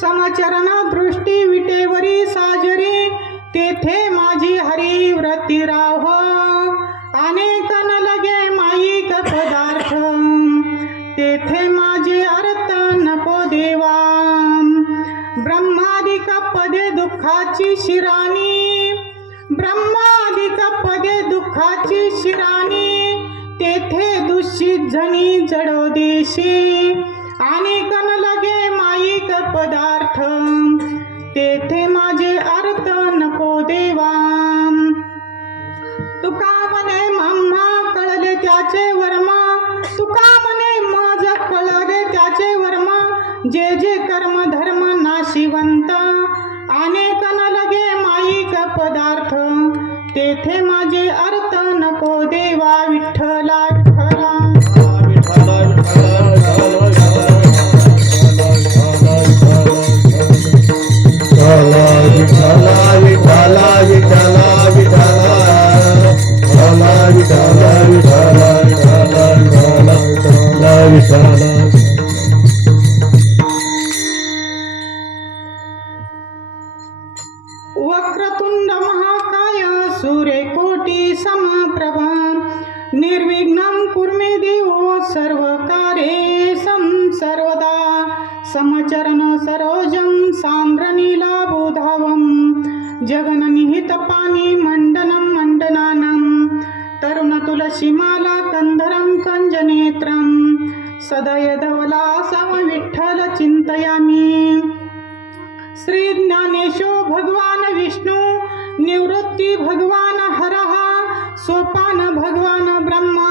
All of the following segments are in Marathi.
समचरणा दृष्टी विटेवरी साजरी, तेथे माझी हरी व्रती राह. अनेक न लगे माईक पदार्थ, तेथे माझे अर्थ नको देवा. ब्रह्मादिक पदे दुःखाची शिराणी, ब्रह्मादिक पदे दुःखाची शिराणी, तेथे दूषित जणी जडो देशी. अनेक न लगे माईक पदार्थ, तेथे माझे अर्थ नको देवा. तुका म्हणे म्हा कळले त्याचे वर्म, तुका म्हणे मज कळले त्याचे वर्म. जे जे कर्म धर्म नाशिवंत, अनेक न लगे माईक पदार्थ, तेथे माझे अर्थ नको देवा. विठ्ठला विठ्ठला वक्रतुंड महाकाय सूर्यकोटी समप्रभा, निर्विघ्नं कुर्मे देवो सर्वकार्येषु सर्वदा. समचरण सरोजं सांद्रनीलाबोधावं, जगन्निहितपानि मण्डनं मण्डनानं. तरुण तुलसीमाला कंधरं कंजनेत्रं, सदय धवला सम विठ्ठल चिंतयामि. श्री ज्ञानेशो भगवान विष्णु, निवृत्ती भगवान हरः, सोपान भगवान ब्रह्मा,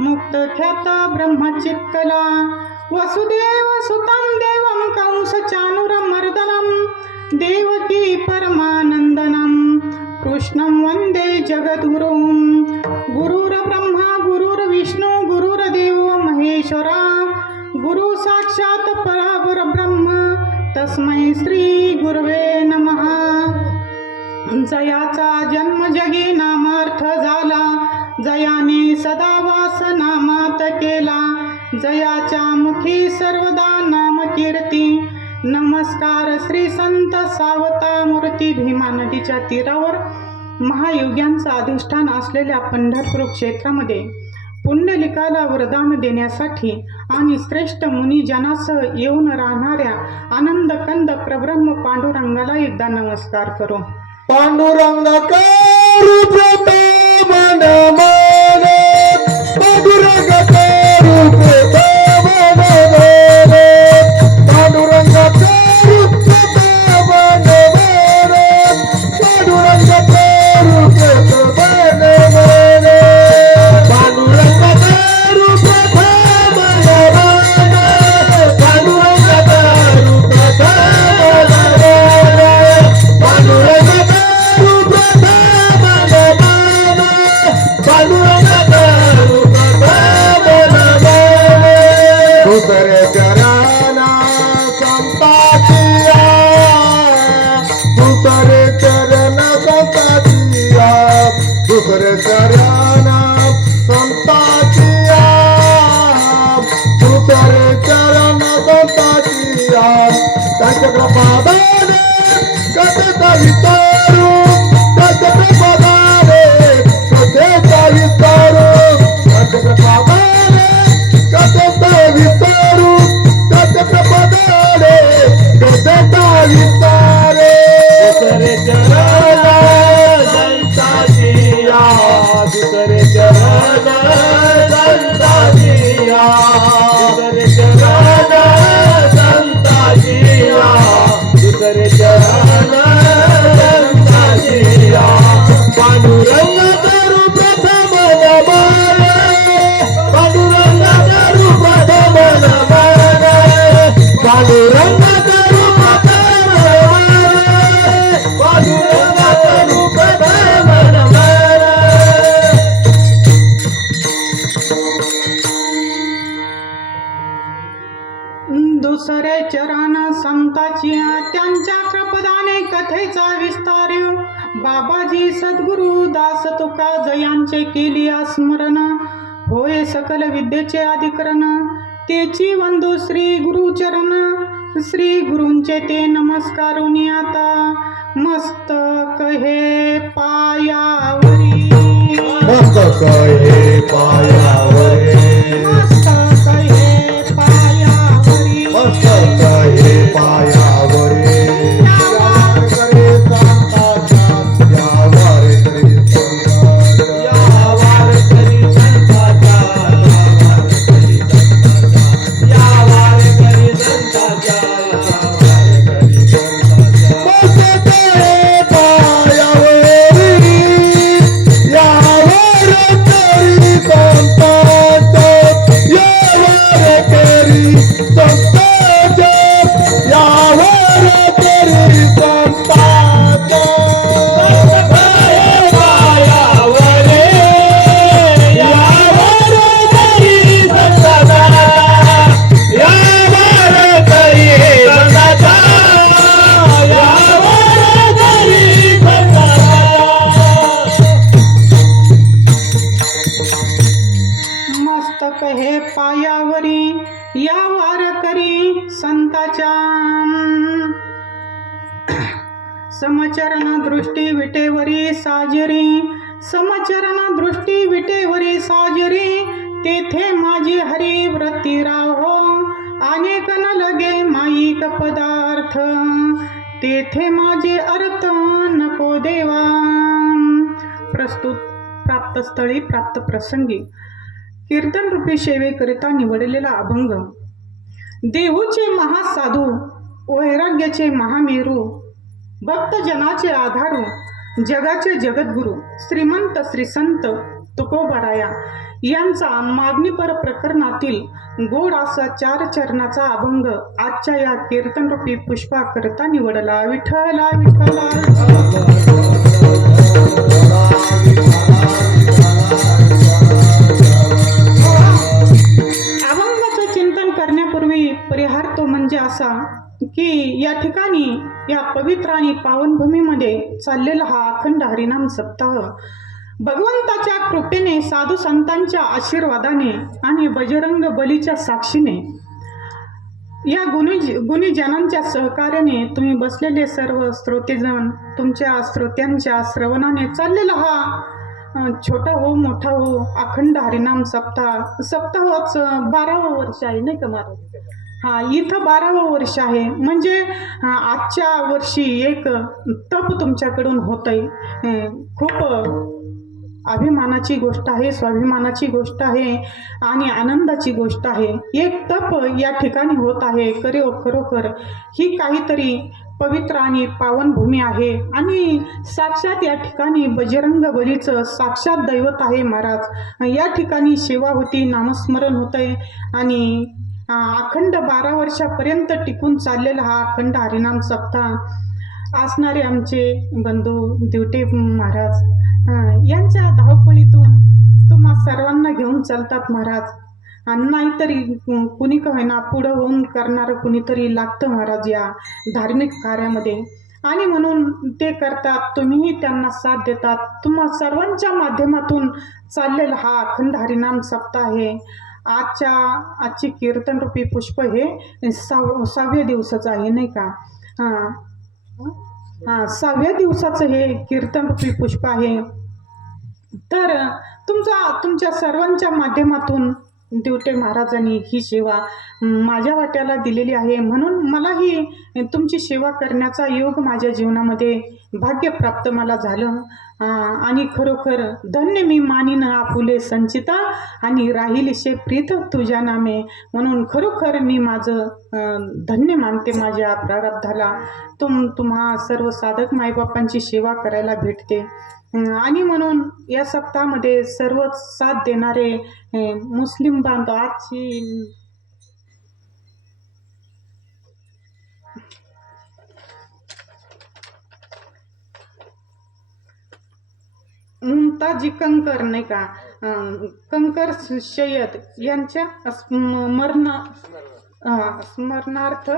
मुक्त ख्यात ब्रह्मचित्कला. वसुदेव सुतं देवं कंस चाणूरमर्दनं, देवकी परमानन्दनं, कृष्णं वन्दे जगद्गुरुं. गुरुर्ब्रह्मा गुरुर्विष्णु गुरुर्देवो महेश्वरा, गुरु साक्षात् परब्रह्म, तस्मै श्री गुरवे नमः. जयाचा जन्म जगी नामार्थ झाला, जयाने सदा वास नामात केला. जयाच्या मुखी सर्वदा नाम कीर्ती. नमस्कार श्री संत सावता मूर्ती. भीमा नदीच्या तीरावर महायोग्यांचं अधिष्ठान असलेल्या पंढरपूर क्षेत्रामध्ये पुंडलिकाला वरदान देण्यासाठी आणि श्रेष्ठ मुनिजनासह येऊन राहणाऱ्या आनंद कंद प्रब्रह्म पांडुरंगाला एकदा नमस्कार करू. पांडुरंग करू प्रथम नमन, पांडुरंग करू प्रथम नमन, पांडुरंग करू प्रथम नमन, पांडुरंग करू प्रथम नमन, पांडुरंग करू प्रथम नमन, पांडुरंग करू प्रथम नमन, पांडुरंग दुसरे चरणा संताचिया, दुसरे चरण संताचिया, दुसरे चरण संताचिया, दुसरे चरण संताचिया. त्यांच्या प्रपादाने कथेचा विस्तारू, त्यांच्या प्रपादाने कथेचा विस्तारू, त्यांच्या प्रपादाने कथेचा विस्तारू, त्यांच्या प्रपादाने कथेचा विस्तारू. दुसरे चरण संताचिया, दुसरे चरण संताचिया, दुसरे चरण संताचिया, दुसरे चरण संताचिया. पांडुरंग करू प्रथम नमन, पांडुरंग करू प्रथम नमन, पांडुरंग करू प्रथम नमन, पांडुरंग करू प्रथम नमन. दुसरे चरण संताची, त्यांच्या कृपदाने कथेचा विस्तार. बाबाजी सद्गुरु दास तुका जयांचे केली स्मरण, होय सकल विद्येचे अधिकरण. तेची वंदू श्री गुरुचरण, श्री गुरूंचे ते नमस्कारुनी आता मस्तक हे पायावरी, मस्तक हे पायावरी, मस्तक हे पायावरी, मस्तक हे पायावरी. यावर करे संतांच्या, यावर करे संतांच्या, यावर करे संतांच्या, यावर करे संतांच्या, यावर करे संतांच्या. मस्तक हे पायावरी, यावर करी संतांच्या, यावर करी संतांच्या, यावर करी संतांच्या. मस्तक हे पायावरी, यावर करी संतांच्या, यावर करी संतांच्या, यावर करी संतांच्या. मस्तक हे पायावरी या वारकरी संताच्या, समचरण दृष्टी विटेवरी साजरी, समचरण दृष्टी विटेवरी साजरी, तेथे माझी हरी व्रती राहो, अनेक न लगे माईक पदार्थ, तेथे माझे अर्थ नको देवा. प्रस्तुत प्राप्त स्थळी प्राप्त प्रसंगी कीर्तन रूपी सेवेकरिता निवडलेला अभंग. देहूचे महासाधू, वैराग्याचे महामेरू, भक्तजनाचे आधारू, जगाचे जगद्गुरु श्रीमंत श्री संत तुकोबाराया यांचा मागणीपर प्रकरणातील गोड असा 4 चरणाचा अभंग आजच्या या कीर्तन रूपी पुष्पाकरिता निवडला. विठ्ठला विठ्ठला अभंगाचं चिंतन करण्यापूर्वी परिहार तो म्हणजे असा की या ठिकाणी या पवित्र आणि पावनभूमीमध्ये चाललेला हा अखंड हरिनाम सप्ताह भगवंताच्या कृपेने, साधू संतांच्या आशीर्वादाने आणि बजरंग बलीच्या साक्षीने, या गुणीजनांच्या सहकार्याने तुम्ही बसलेले सर्व श्रोतेजन, तुमच्या श्रोत्यांच्या श्रवणाने चाललेला हा छोटा हो मोठा हो अखंड हरिनाम सप्ताहच 12वं वर्ष आहे नाही का महाराज? हा, इथं 12वं वर्ष आहे. म्हणजे आजच्या वर्षी एक तप तुमच्याकडून होतंय. खूप अभिमानाची गोष्ट आहे, स्वाभिमानाची गोष्ट आहे आणि आनंदाची गोष्ट आहे. एक तप या ठिकाणी होत आहे. खरोखर ही काहीतरी पवित्र आणि पावनभूमी आहे आणि साक्षात या ठिकाणी बजरंग बलीचं साक्षात दैवत आहे महाराज. या ठिकाणी सेवा होती, नामस्मरण होतंय आणि अखंड 12 वर्षापर्यंत टिकून चाललेला हा अखंड हरिनाम सप्ताह असणारे आमचे बंधू दिवटे महाराज यांच्या धावपळीतून तुम्हा सर्वांना घेऊन चालतात महाराज. नाहीतरी कुणी का होईना पुढं होऊन करणारं कुणीतरी लागतं महाराज या धार्मिक कार्यामध्ये आणि म्हणून ते करतात. तुम्हीही त्यांना साथ देतात. तुम्हा सर्वांच्या माध्यमातून चाललेला हा अखंड हरिनाम सप्ताह आहे. आजची कीर्तन रूपी पुष्प हे 6व्या दिवसाचं आहे नाही का? 6व्या दिवसाचं हे कीर्तन रूपी पुष्प आहे. तर तुमच्या सर्वांच्या माध्यमातून दिवटे महाराजांनी ही सेवा माझ्या वाट्याला दिलेली आहे. म्हणून मलाही तुमची सेवा करण्याचा योग माझ्या जीवनामध्ये भाग्य प्राप्त मला झालं आणि खरोखर धन्य मी मानीन आपुले संचिता आणि राहिलीशे प्रीत तुझ्या नामे. म्हणून खरोखर मी माझं धन्य मानते माझ्या प्रारब्धाला. तुम्हा सर्व साधक माईबापांची सेवा करायला भेटते आणि म्हणून या सप्ताहामध्ये सर्वच साथ देणारे मुस्लिम बांधव आजची मुमताजी कंकर नाही का, कंकर सय्यद यांच्या स्मरणार्थ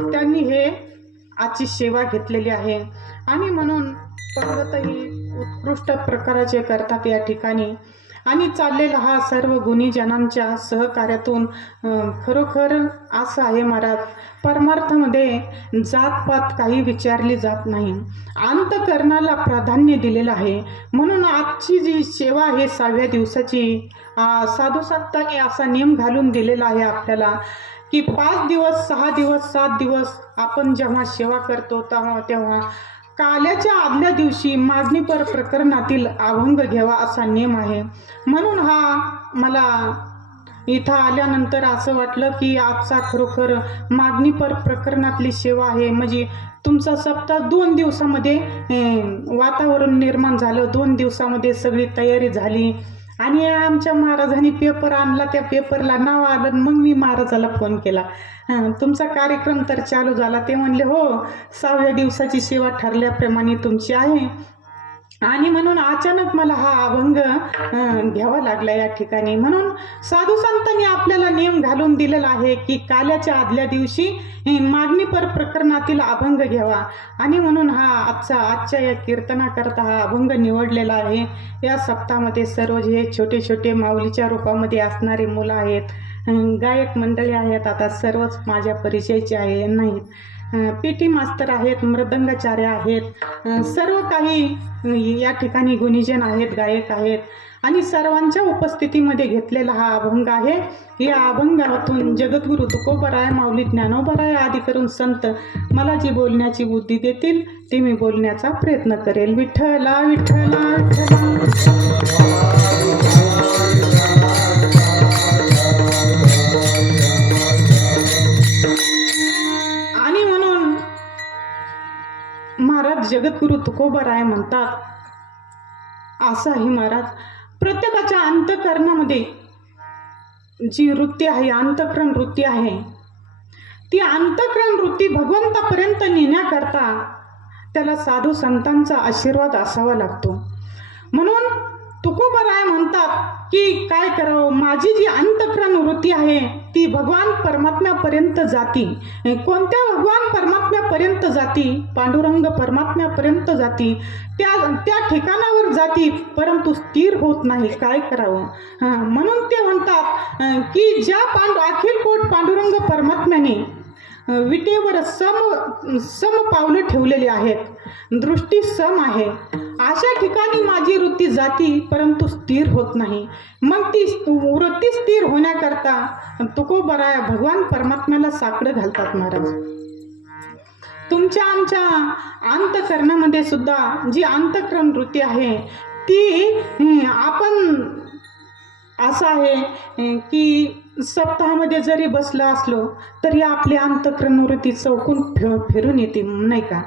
त्यांनी हे आजची सेवा घेतलेली आहे आणि म्हणून पर्वतही उत्कृष्ट प्रकाराचे करतात या ठिकाणी आणि चाललेला हा सर्व गुणीजनांच्या सहकार्यातून खरोखर असं आहे महाराज, परमार्थामध्ये जातपात काही विचारली जात नाही, अंतकरणाला प्राधान्य दिलेलं आहे. म्हणून आजची जी सेवा आहे 6व्या दिवसाची, साधू संतांनी असा नियम घालून दिलेला आहे आपल्याला की 5 दिवस 6 दिवस 7 दिवस आपण जेव्हा सेवा करतो तेव्हा काल्याच्या आदल्या दिवशी मागणीपर प्रकरणातील अभंग घ्यावा असा नियम आहे. म्हणून हा मला इथं आल्यानंतर असं वाटलं की आजचा खरोखर मागणीपर प्रकरणातली सेवा आहे. म्हणजे तुमचा सप्ताह 2 दिवसामध्ये वातावरण निर्माण झालं, 2 दिवसामध्ये सगळी तयारी झाली. आणि आमच्या महाराजांनी पेपर आणला, त्या पेपरला नाव आलं. मग मी महाराजाला फोन केला, तुमचा कार्यक्रम तर चालू झाला. ते म्हणले हो 6व्या दिवसाची सेवा ठरल्याप्रमाणे तुमची आहे. आणि म्हणून अचानक मला हा अभंग घ्यावा लागला या ठिकाणी. म्हणून साधू संतांनी आपल्याला नियम घालून दिलेला आहे की काल्याच्या आदल्या दिवशी मागणीपर प्रकरणातील अभंग घ्यावा. आणि म्हणून आजच्या या कीर्तनाकरता हा अभंग निवडलेला आहे. या सप्ताहामध्ये सर्व जे छोटे छोटे माऊलीच्या रूपामध्ये असणारे मुलं आहेत, गायक मंडळी आहेत, आता सर्वच माझ्या परिचयाचे आहे नाहीत, पेटी मास्तर आहेत, मृदंगाचार्य आहेत, सर्व काही या ठिकाणी गुणीजन आहेत, गायक आहेत. आणि सर्वांच्या उपस्थितीमध्ये घेतलेला हा अभंग आहे. या अभंगातून जगद्गुरु तुकोबराय, माऊली ज्ञानोबराय आदी करून संत मला जी बोलण्याची बुद्धी देतील ती मी बोलण्याचा प्रयत्न करेल. विठ्ठला विठ्ठला विठ्ठला. महाराज जगद्गुरु तुकोबराय म्हणतात असं आहे महाराज, प्रत्येकाच्या अंतःकरणामध्ये जी वृत्ती आहे, अंतःकरण वृत्ती आहे, ती अंतःकरण वृत्ती भगवंतापर्यंत नेण्याकरता त्याला साधू संतांचा आशीर्वाद असावा लागतो. म्हणून तुकोबराय म्हणतात की काय करावं, माझी जी अंतःकरण वृत्ती आहे ती भगवान परमात्म्यापर्यंत जाती. कोणत्या भगवान परमात्म्यापर्यंत जाती? पांडुरंग परमात्म्यापर्यंत जाती. त्या ठिकाणावर जाती, परंतु स्थिर होत नाही. काय करावं? म्हणून ते म्हणतात की ज्या अखिल कोट पांडुरंग परमात्म्याने विटेवर सम पावलं ठेवलेली आहेत, दृष्टी सम आहे, अशा ठिकाणी माझी वृत्ती जाती परंतु स्थिर होत नाही. मग ती वृत्ती स्थिर होण्याकरता तुकोबराय भगवान परमात्म्याला साकडं घालतात. महाराज तुमच्या आमच्या अंतःकरणामध्ये सुद्धा जी अंतःकरण वृत्ती आहे ती आपण असं आहे की सप्ताहामध्ये जरी बसलं असलो तरी आपली अंतःकरण वृत्ती चौकून फिरून येते नाही का.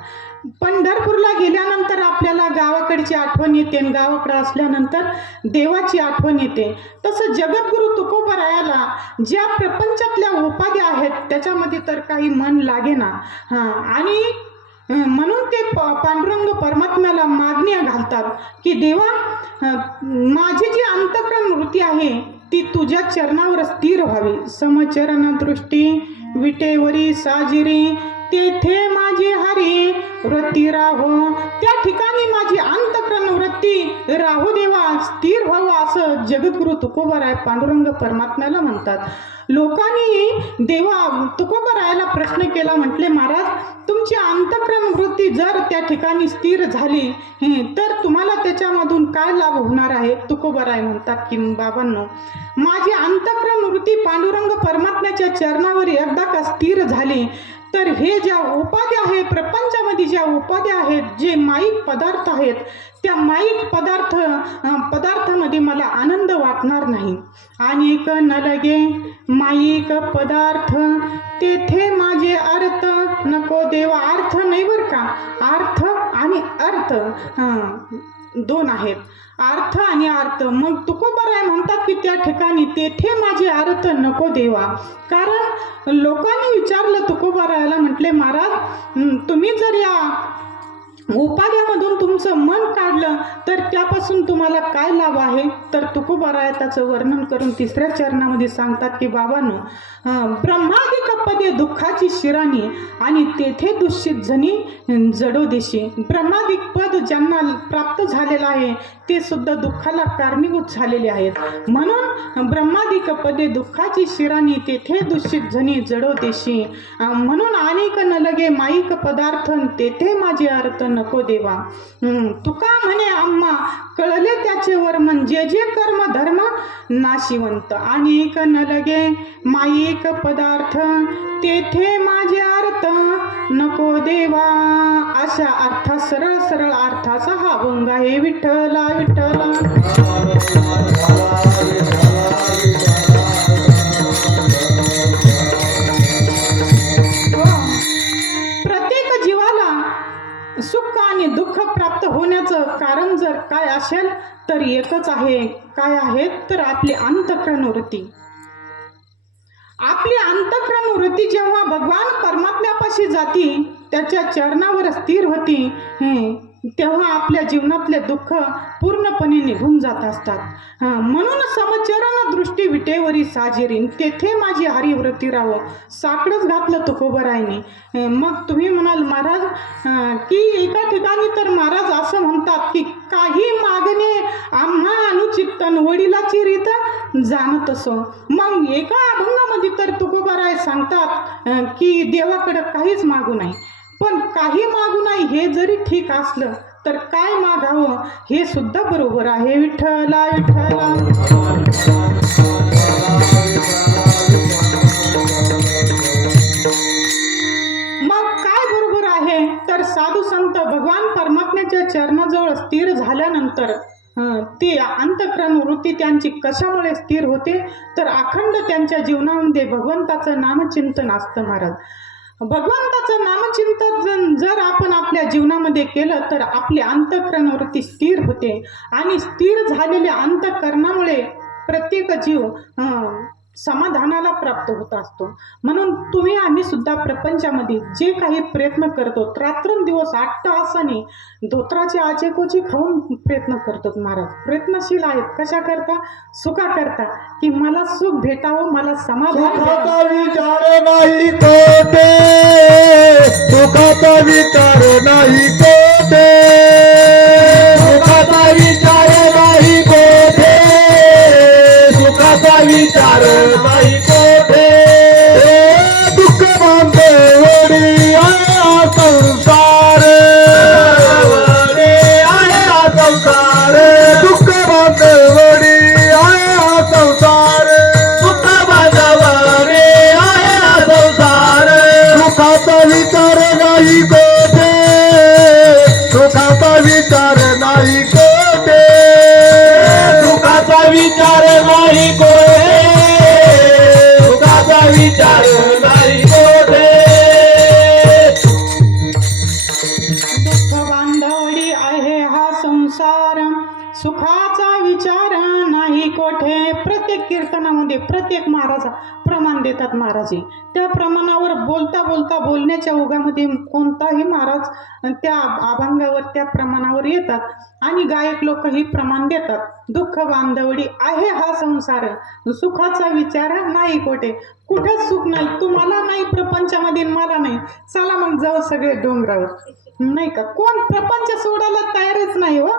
पंढरपूरला गेल्यानंतर आपल्याला गावाकडची आठवण येते आणि गावाकडे असल्यानंतर देवाची आठवण येते. तसं जगद्गुरु तुकोबरायाला ज्या प्रपंचातल्या उपाध्या आहेत त्याच्यामध्ये तर काही मन लागेना. आणि म्हणून ते पांडुरंग परमात्म्याला मागण्या घालतात की देवा, माझी जी अंतःकरण वृत्ती आहे ती तुझ्या चरणावर स्थिर व्हावी. समचरण दृष्टी विटेवरी साजिरी, तेथे माझी हरी वृत्ती राहो. त्या ठिकाणी माझी अंतःकरण वृत्ती राहू देवा, स्थिर व्हावं असं जगद्गुरु तुकोबराय पांडुरंग परमात्म्याला म्हणतात. लोकांनी देवा तुकोबरायाला प्रश्न केला, म्हटले महाराज तुमची अंतःकरण वृत्ती जर त्या ठिकाणी स्थिर झाली तर तुम्हाला त्याच्यामधून काय लाभ होणार आहे? तुकोबराय म्हणतात की बाबांनो, माझी अंतःकरण वृत्ती पांडुरंग परमात्म्याच्या चरणावर एकदा का स्थिर झाली तर हे ज्या उपाध्या आहे, प्रपंचामध्ये ज्या उपाध्या आहेत, जे माईक पदार्थ आहेत, त्या माईक पदार्थामध्ये मला आनंद वाटणार नाही. अनेक न लगे माईक पदार्थ, तेथे माझे अर्थ नको देवा. अर्थ नाही बरं का, अर्थ आणि अर्थ दोन आहेत, अर्थ आणि अर्थ. मग तुकोबराय म्हणतात की त्या ठिकाणी तेथे माझे अर्थ नको देवा. कारण लोकांनी विचारलं तुकोबरायाला, म्हटले महाराज तुम्ही जर या उपाध्यामधून तुमचं मन काढलं तर त्यापासून तुम्हाला काय लाभ आहे, तर तुकोबारायाचं वर्णन करून 3ऱ्या चरणामध्ये सांगतात की बाबांनो, ब्रह्मादिक पदे दुःखाची शिराणी आणि तेथे दुष्टित झनी जडोदेशी. ब्रह्मादिक पद ज्यांना प्राप्त झालेलं आहे ते सुद्धा दुःखाला कारणीभूत झालेले आहेत. म्हणून ब्रह्मादिक पदे दुःखाची शिराणी तेथे दुष्टित झनी जडोदेशी. म्हणून अनेक न लगे माईक पदार्थ तेथे माझे अर्थ नको देवा. तुका म्हणे आम्हा कळले त्याचे वर्मन, जे जे कर्म धर्म नाशिवंत. अनेक न लगे माईक पदार्थ तेथे माझे अर्थ नको देवा. अशा अर्था सरळ सरळ अर्थाचा हा अभंग आहे. विठ्ठला विठ्ठला. प्रत्येक जीवाला सुख आणि दुःख प्राप्त होण्याचं कारण जर काय असेल तर एकच आहे. काय आहे तर आपली अंतःकरण वृत्ती. आपली अंतःकरण वृत्ती जेव्हा भगवान परमात्म्यापाशी जाती, त्याच्या चरणावर स्थिर होती, तेव्हा आपल्या जीवनातले दुःख पूर्णपणे निघून जात असतात. म्हणून समचरण दृष्टी विटेवरी साजेरीन, तेथे माझी हरिवृत्ती राहो. साकडंच घातलं तुकोबारायने. मग तुम्ही म्हणाल महाराज की एका ठिकाणी तर महाराज असं म्हणतात की काही मागणे आम्हा अनुचित्तन वडिलाची रीत जाणत असो. मग एका अभंगामध्ये तर तुकोबाराय सांगतात की देवाकडे काहीच मागू नये. पण काही मागू नाही हे जरी ठीक असलं तर काय मागावं हे सुद्धा बरोबर आहे. विठ्ठला विठ्ठला. मग काय बरोबर आहे तर साधू संत भगवान परमात्म्याच्या चरणाजवळ स्थिर झाल्यानंतर ते अंतःकरण वृत्ती त्यांची कशामुळे स्थिर होते तर अखंड त्यांच्या जीवनामध्ये भगवंताचं नामचिंतन असतं महाराज. भगवंताचं नामचिंतन जर आपण आपल्या जीवनामध्ये केलं तर आपली अंतःकरण वृत्ती स्थिर होते आणि स्थिर झालेल्या अंतःकरणामुळे प्रत्येक जीव समाधानाला प्राप्त होत असतो. म्हणून तुम्ही आम्ही सुद्धा प्रपंचामध्ये जे काही प्रयत्न करतो, रात्रंदिवस 8 तासाने धोत्राची आचेकोची खाऊन प्रयत्न करतो महाराज. प्रयत्नशील आहेत. कशा करता? सुखा करता की मला सुख भेटावं, मला समाधान सुखाचा विचार नाही कोठे, सुखाचा विचार नाही कोठे, सुखाचा विचार नाही कोठे, सुखाचा विचार नाही कोठे. दुःख बांधे वडी आहे संसार, वडी आहे संसार, दुःख बांधे वडी आहे संसार, दुःख बांधवरे आहे संसार. सुखाचा विचार नाही कोठे, सुखाचा विचार नाही कोठे, सुखाचा विचार नाही कोठे, सुखाचा विचार नाही कोठे. दुःख बांधवडी आहे हा संसार, सुखाचा विचार नाही कोठे. प्रत्येक कीर्तनामध्ये प्रत्येक महाराजा प्रमाण देतात महाराज. त्या प्रमाणावर बोलता बोलता बोलण्याच्या ओघामध्ये कोणताही महाराज त्या अभंगावर त्या प्रमाणावर येतात आणि गायक लोकही प्रमाण देतात. दुःख बांधवडी आहे हा संसार, सुखाचा विचार नाही कोठे. कुठेच सुख नाही, तुम्हाला नाही प्रपंचामध्ये, मला नाही. चला मग जाऊ सगळे डोंगरावर, नाही का? कोण प्रपंच सोडायला तयारच नाही हो.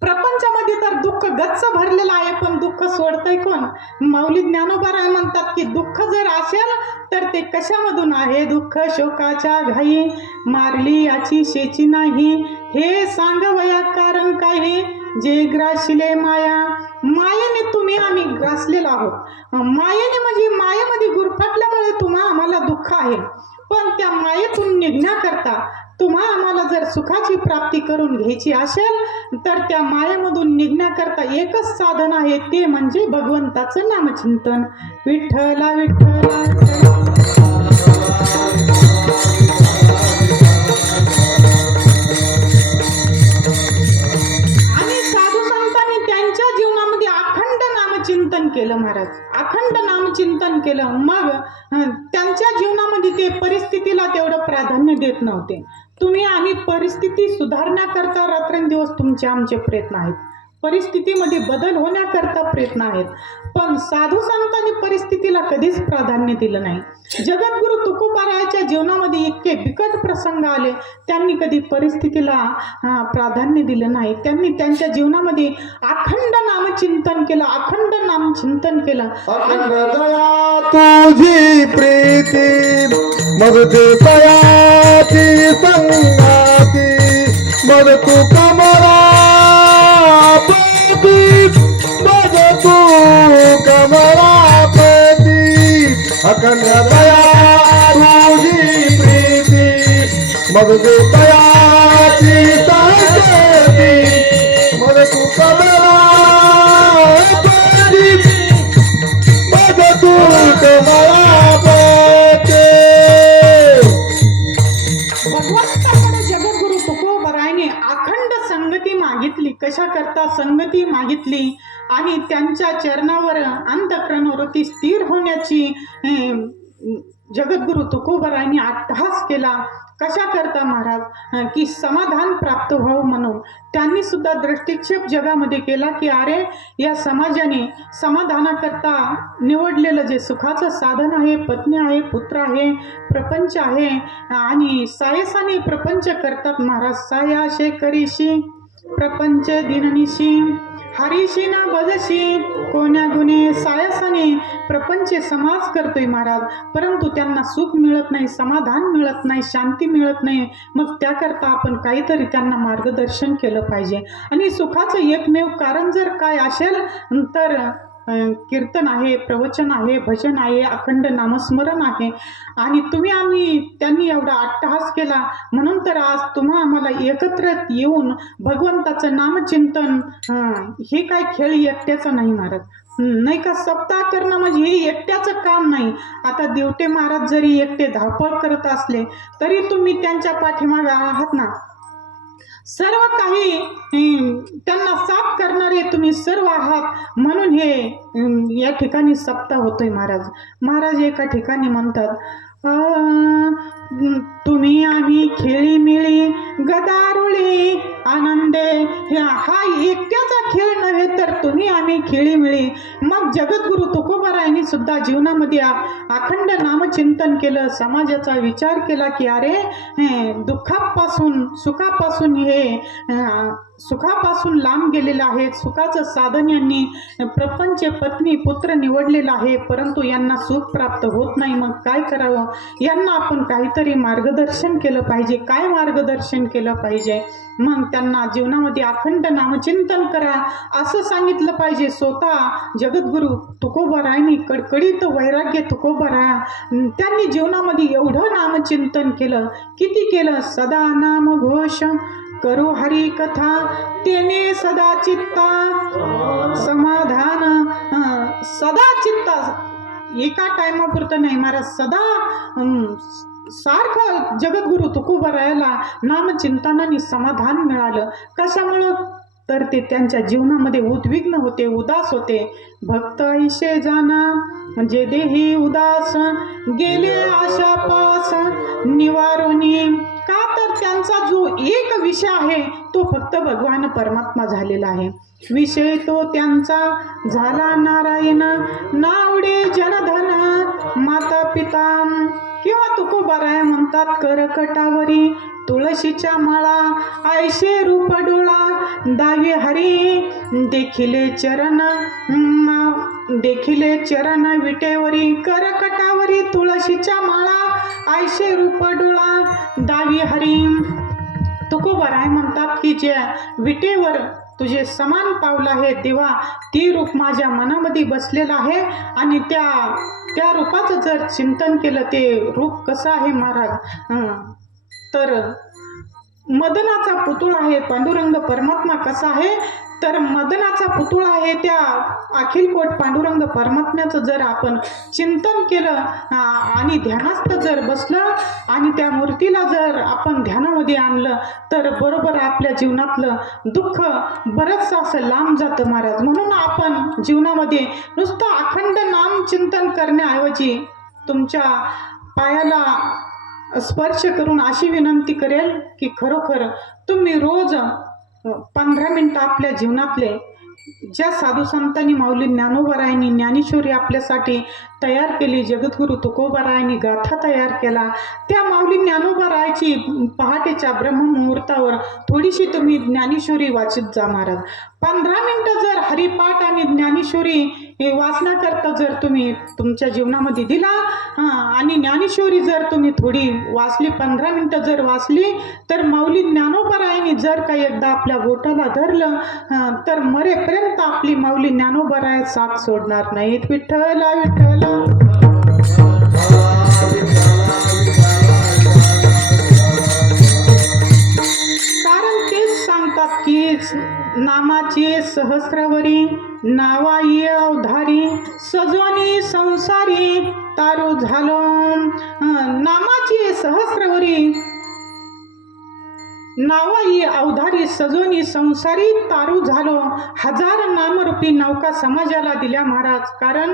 प्रपंचामध्ये तर दुःख गच्च भरलेलं आहे, पण दुःख सोडतंय कोण? माऊली ज्ञानोबा म्हणतात की दुःख जर असेल तर ते कशामधून आहे? दुःख शोकाच्या घाई मारली याची शेची नाही, हे सांगवया कारण काही जे ग्रासिले माया. मायेने तुम्ही आम्ही ग्रासलेलो आहोत. मायेने म्हणजे मायेमध्ये गुरफटल्यामुळे आम्हाला दुःख आहे. पण त्या मायेतून निघण्याकरता आम्हाला जर सुखाची प्राप्ती करून घ्यायची असेल तर त्या मायेमधून निघण्याकरता एकच साधन आहे, ते म्हणजे भगवंताचं नामचिंतन. विठ्ठला विठ्ठला. आणि साधू संतांनी त्यांच्या जीवनामध्ये अखंड नामचिंतन केलं महाराज. अखंड नामचिंतन केलं. मग त्यांच्या जीवनामध्ये ते परिस्थितीला तेवढं प्राधान्य देत नव्हते. तुम्ही आणि परिस्थिती सुधारण्याकरता रात्रंदिवस तुमचे आमचे प्रयत्न आहेत, परिस्थितीमध्ये बदल होण्याकरता प्रयत्न आहेत, पण साधू संतांनी परिस्थितीला कधीच प्राधान्य दिलं नाही. जगद्गुरु तुकोबारायाच्या जीवनामध्ये इतके बिकट प्रसंग आले, त्यांनी कधी परिस्थितीला प्राधान्य दिलं नाही. त्यांनी त्यांच्या जीवनामध्ये अखंड नामचिंतन केलं, अखंड नामचिंतन केलं. अखंड दया तुझी प्रीती मग ते तयाची संगाती मग तू कमला मग तू कमलापती अखंड दया तुझी प्रीती मग ते तयाची संगाती मग तू कमलापती भगवंताकडे जगद्गुरु तुकोबारायाने अखंड संगती मागितली. कशा करता संगती मागितली आणि त्यांच्या चरणावर अंतःकरणवरती स्थिर होण्याची जगद्गुरु तुकोबारायाने अट्टहास केला. कशा करता महाराज की समाधान प्राप्त व्हावं म्हणून त्यांनी सुद्धा दृष्टिक्षेप जगामध्ये केला की अरे या समाजाने समाधानाकरता निवडलेलं जे सुखाचं साधन आहे, पत्नी आहे, पुत्र आहे, प्रपंच आहे आणि सायसाने प्रपंच करतात महाराज. सायाशे करीशी प्रपंच दिननिशी हरीशी ना बजशी कोण्या गुणे सायसाने प्रपंच समाज करतोय महाराज, परंतु त्यांना सुख मिळत नाही, समाधान मिळत नाही, शांती मिळत नाही. मग त्याकरता आपण काहीतरी त्यांना मार्गदर्शन केलं पाहिजे. आणि सुखाचं एकमेव कारण जर काय असेल तर कीर्तन आहे, प्रवचन आहे, भजन आहे, अखंड नामस्मरण आहे. आणि त्यांनी एवढा अट्टहास केला म्हणून तर आज तुम्हा आम्हाला एकत्र येऊन भगवंताचं नामचिंतन हे काय खेळ एकट्याचा नाही महाराज, नाही का. सप्ताह करणं म्हणजे हे एकट्याचं काम नाही. आता देवटे महाराज जरी एकटे धावपळ करत असले तरी तुम्ही त्यांच्या पाठीमागे आहात ना. सर्व काही त्यांना साथ करणारे तुम्ही सर्व आहात, म्हणून हे या ठिकाणी सप्ताह होतोय महाराज. महाराज एका ठिकाणी म्हणतात तुम्ही आम्ही खेळी मिळी गदारुळी आनंदे. हा एकट्याचा खेळ नव्हे तर तुम्ही आम्ही खेळी मिळी. मग जगद्गुरु तुकोबारायांनी सुद्धा जीवनामध्ये अखंड नामचिंतन केलं, समाजाचा विचार केला की अरे दुःखापासून सुखापासून सुखापासून लांब गेलेलं आहे. सुखाचं साधन यांनी प्रपंच पत्नी पुत्र निवडलेलं आहे, परंतु यांना सुख प्राप्त होत नाही. मग काय करावं, यांना आपण काहीतरी मार्गदर्शन केलं पाहिजे. काय मार्गदर्शन केलं पाहिजे, मग त्यांना जीवनामध्ये अखंड नामचिंतन करा असं सांगितलं पाहिजे. स्वतः जगद्गुरु तुकोबारायांनी कडकडीत वैराग्य तुकोबाराया त्यांनी जीवनामध्ये एवढं नामचिंतन केलं. किती केलं, सदा नाम घोष करू हरी कथा तेने सदा चित्ता समाधान. सदा चित्ता एका टायमापुरतं नाही महाराज, सदा सारखं जगद्गुरु तुकोबारायाला नामचिंतनाने समाधान मिळालं. कशामुळं तर ते त्यांच्या जीवनामध्ये उद्विग्न होते, उदास होते. भक्त ऐशे जाना म्हणजे देही उदास गेले आशा पास निवारोनी. का तर त्यांचा जो एक विषय आहे तो फक्त भगवान परमात्मा झालेला आहे. विषय तो त्यांचा झाला नारायण, नावडे जनधन माता पिता. किंवा तुकोबाराया म्हणतात करकटावरी तुळशीच्या माळा ऐशे रूप डोळा दावी हरी देखिले चरण विटेवरी. करकटावरी तुळशीच्या माळा ऐशे रूप डोळा दावी हरी. तुकोबाराया म्हणतात की ज्या विटेवर तुझे समान पावलं आहे देवा, ती रूप माझ्या मनामध्ये बसलेलं आहे. आणि त्या रूपाचं जर चिंतन केलं, ते रूप कसं आहे महाराज, तर मदनाचा पुतळा आहे. पांडुरंग परमात्मा कसा आहे तर मदनाचा पुतळा आहे. त्या अखिलकोट पांडुरंग परमात्म्याचं जर आपण चिंतन केलं आणि ध्यानास्थ जर बसलं आणि त्या मूर्तीला जर आपण ध्यानामध्ये आणलं तर बरोबर आपल्या जीवनातलं दुःख बरंचसं असं लांब जातं महाराज. म्हणून आपण जीवनामध्ये नुसतं अखंड नाम चिंतन करण्याऐवजी तुमच्या पायाला स्पर्श करून अशी विनंती करेल की खरोखर तुम्ही रोज 15 मिनिटं आपल्या जीवनातले ज्या साधू संतांनी माऊली ज्ञानोबारायांनी ज्ञानेश्वरी आपल्यासाठी तयार केली, जगद्गुरु तुकोबारायांनी गाथा तयार केला, त्या माऊली ज्ञानोबारायाची पहाटेच्या ब्रह्ममुहूर्तावर थोडीशी तुम्ही ज्ञानेश्वरी वाचत जा महाराज. 15 मिनिटं जर हरिपाठ आणि ज्ञानेश्वरी हे वाचण्याकरता जर तुम्ही तुमच्या जीवनामध्ये दिला आणि ज्ञानेश्वरी जर तुम्ही थोडी वाचली, 15 मिनिटं जर वाचली, तर माऊली ज्ञानोबारायांनी जर का एकदा आपल्या बोटाला धरलं तर मरेपर्यंत आपली माऊली ज्ञानोबाराय साथ सोडणार नाहीत. विठ्ठला विठ्ठला. कारण तेच सांगतात की नामाचे सहस्रवरी, नावाई अवधारी, सजवणी संसारी तारू झालो. नामाची सहस्रवरी, नावाई अवधारी, सजवणी संसारी तारू झालो. 1000 नामरूपी नौका समाजाला दिल्या महाराज. कारण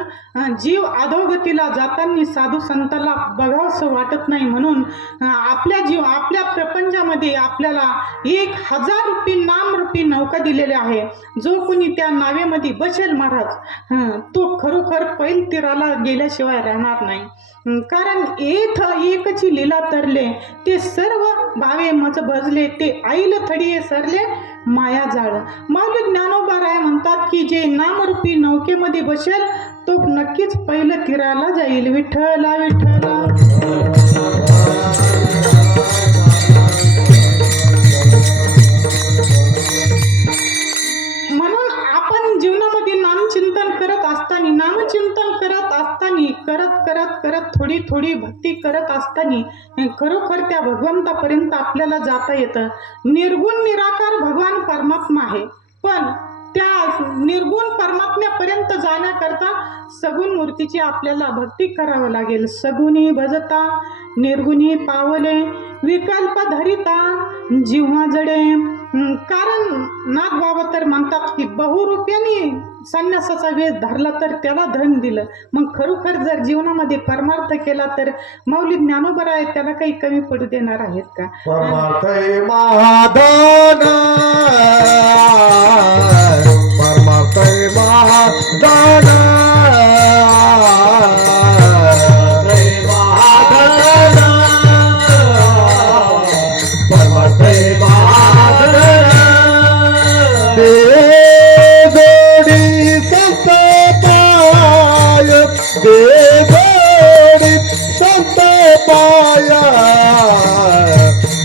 जीव अधोगतीला जाताना साधू संतांना बघावंसं वाटत नाही, म्हणून आपल्या प्रपंचामध्ये आपल्याला 1000 रूपी नामरूपी नौका दिलेली आहे. जो कोणी त्या नावेमध्ये बसेल महाराज तो खरोखर पैल तीराला गेल्याशिवाय राहणार नाही. कारण एकची लीला तरले, ते सर्व भावे मज भजले, ते आईल थडिये सरले माया जाळ. माऊली ज्ञानोबाराय म्हणतात की जे नामरूपी नौकेमध्ये बसेल तो नक्कीच पहिलं तीराला जाईल. विठ्ठला विठ्ठला. म्हणून आपण जीवनामध्ये नामचिंतन करत असताना करत थोडी थोडी भक्ती करत असताना खरोखर त्या भगवंतापर्यंत आपल्याला जाता येतं. निर्गुण निराकार भगवान परमात्मा आहे, पण त्या निर्गुण परमात्म्यापर्यंत जाण्याकरता सगुण मूर्तीची आपल्याला भक्ती करावं लागेल. सगुणी भजता निर्गुणी पावले, विकल्प धरिता जिव्हा जडे. कारण नाथ बाबा तर म्हणतात की बहुरूप्याने संन्यासाचा वेश धरला तर त्याला धन दिलं. मग खरोखर जर जीवनामध्ये परमार्थ केला तर माऊली ज्ञानोबाराय त्याला काही कमी पडू देणार आहेत का? परमार्थ महादान, परमार्थ महादान, परमार्थ महादान. जोडी संत पाय, जोडी संत पाय,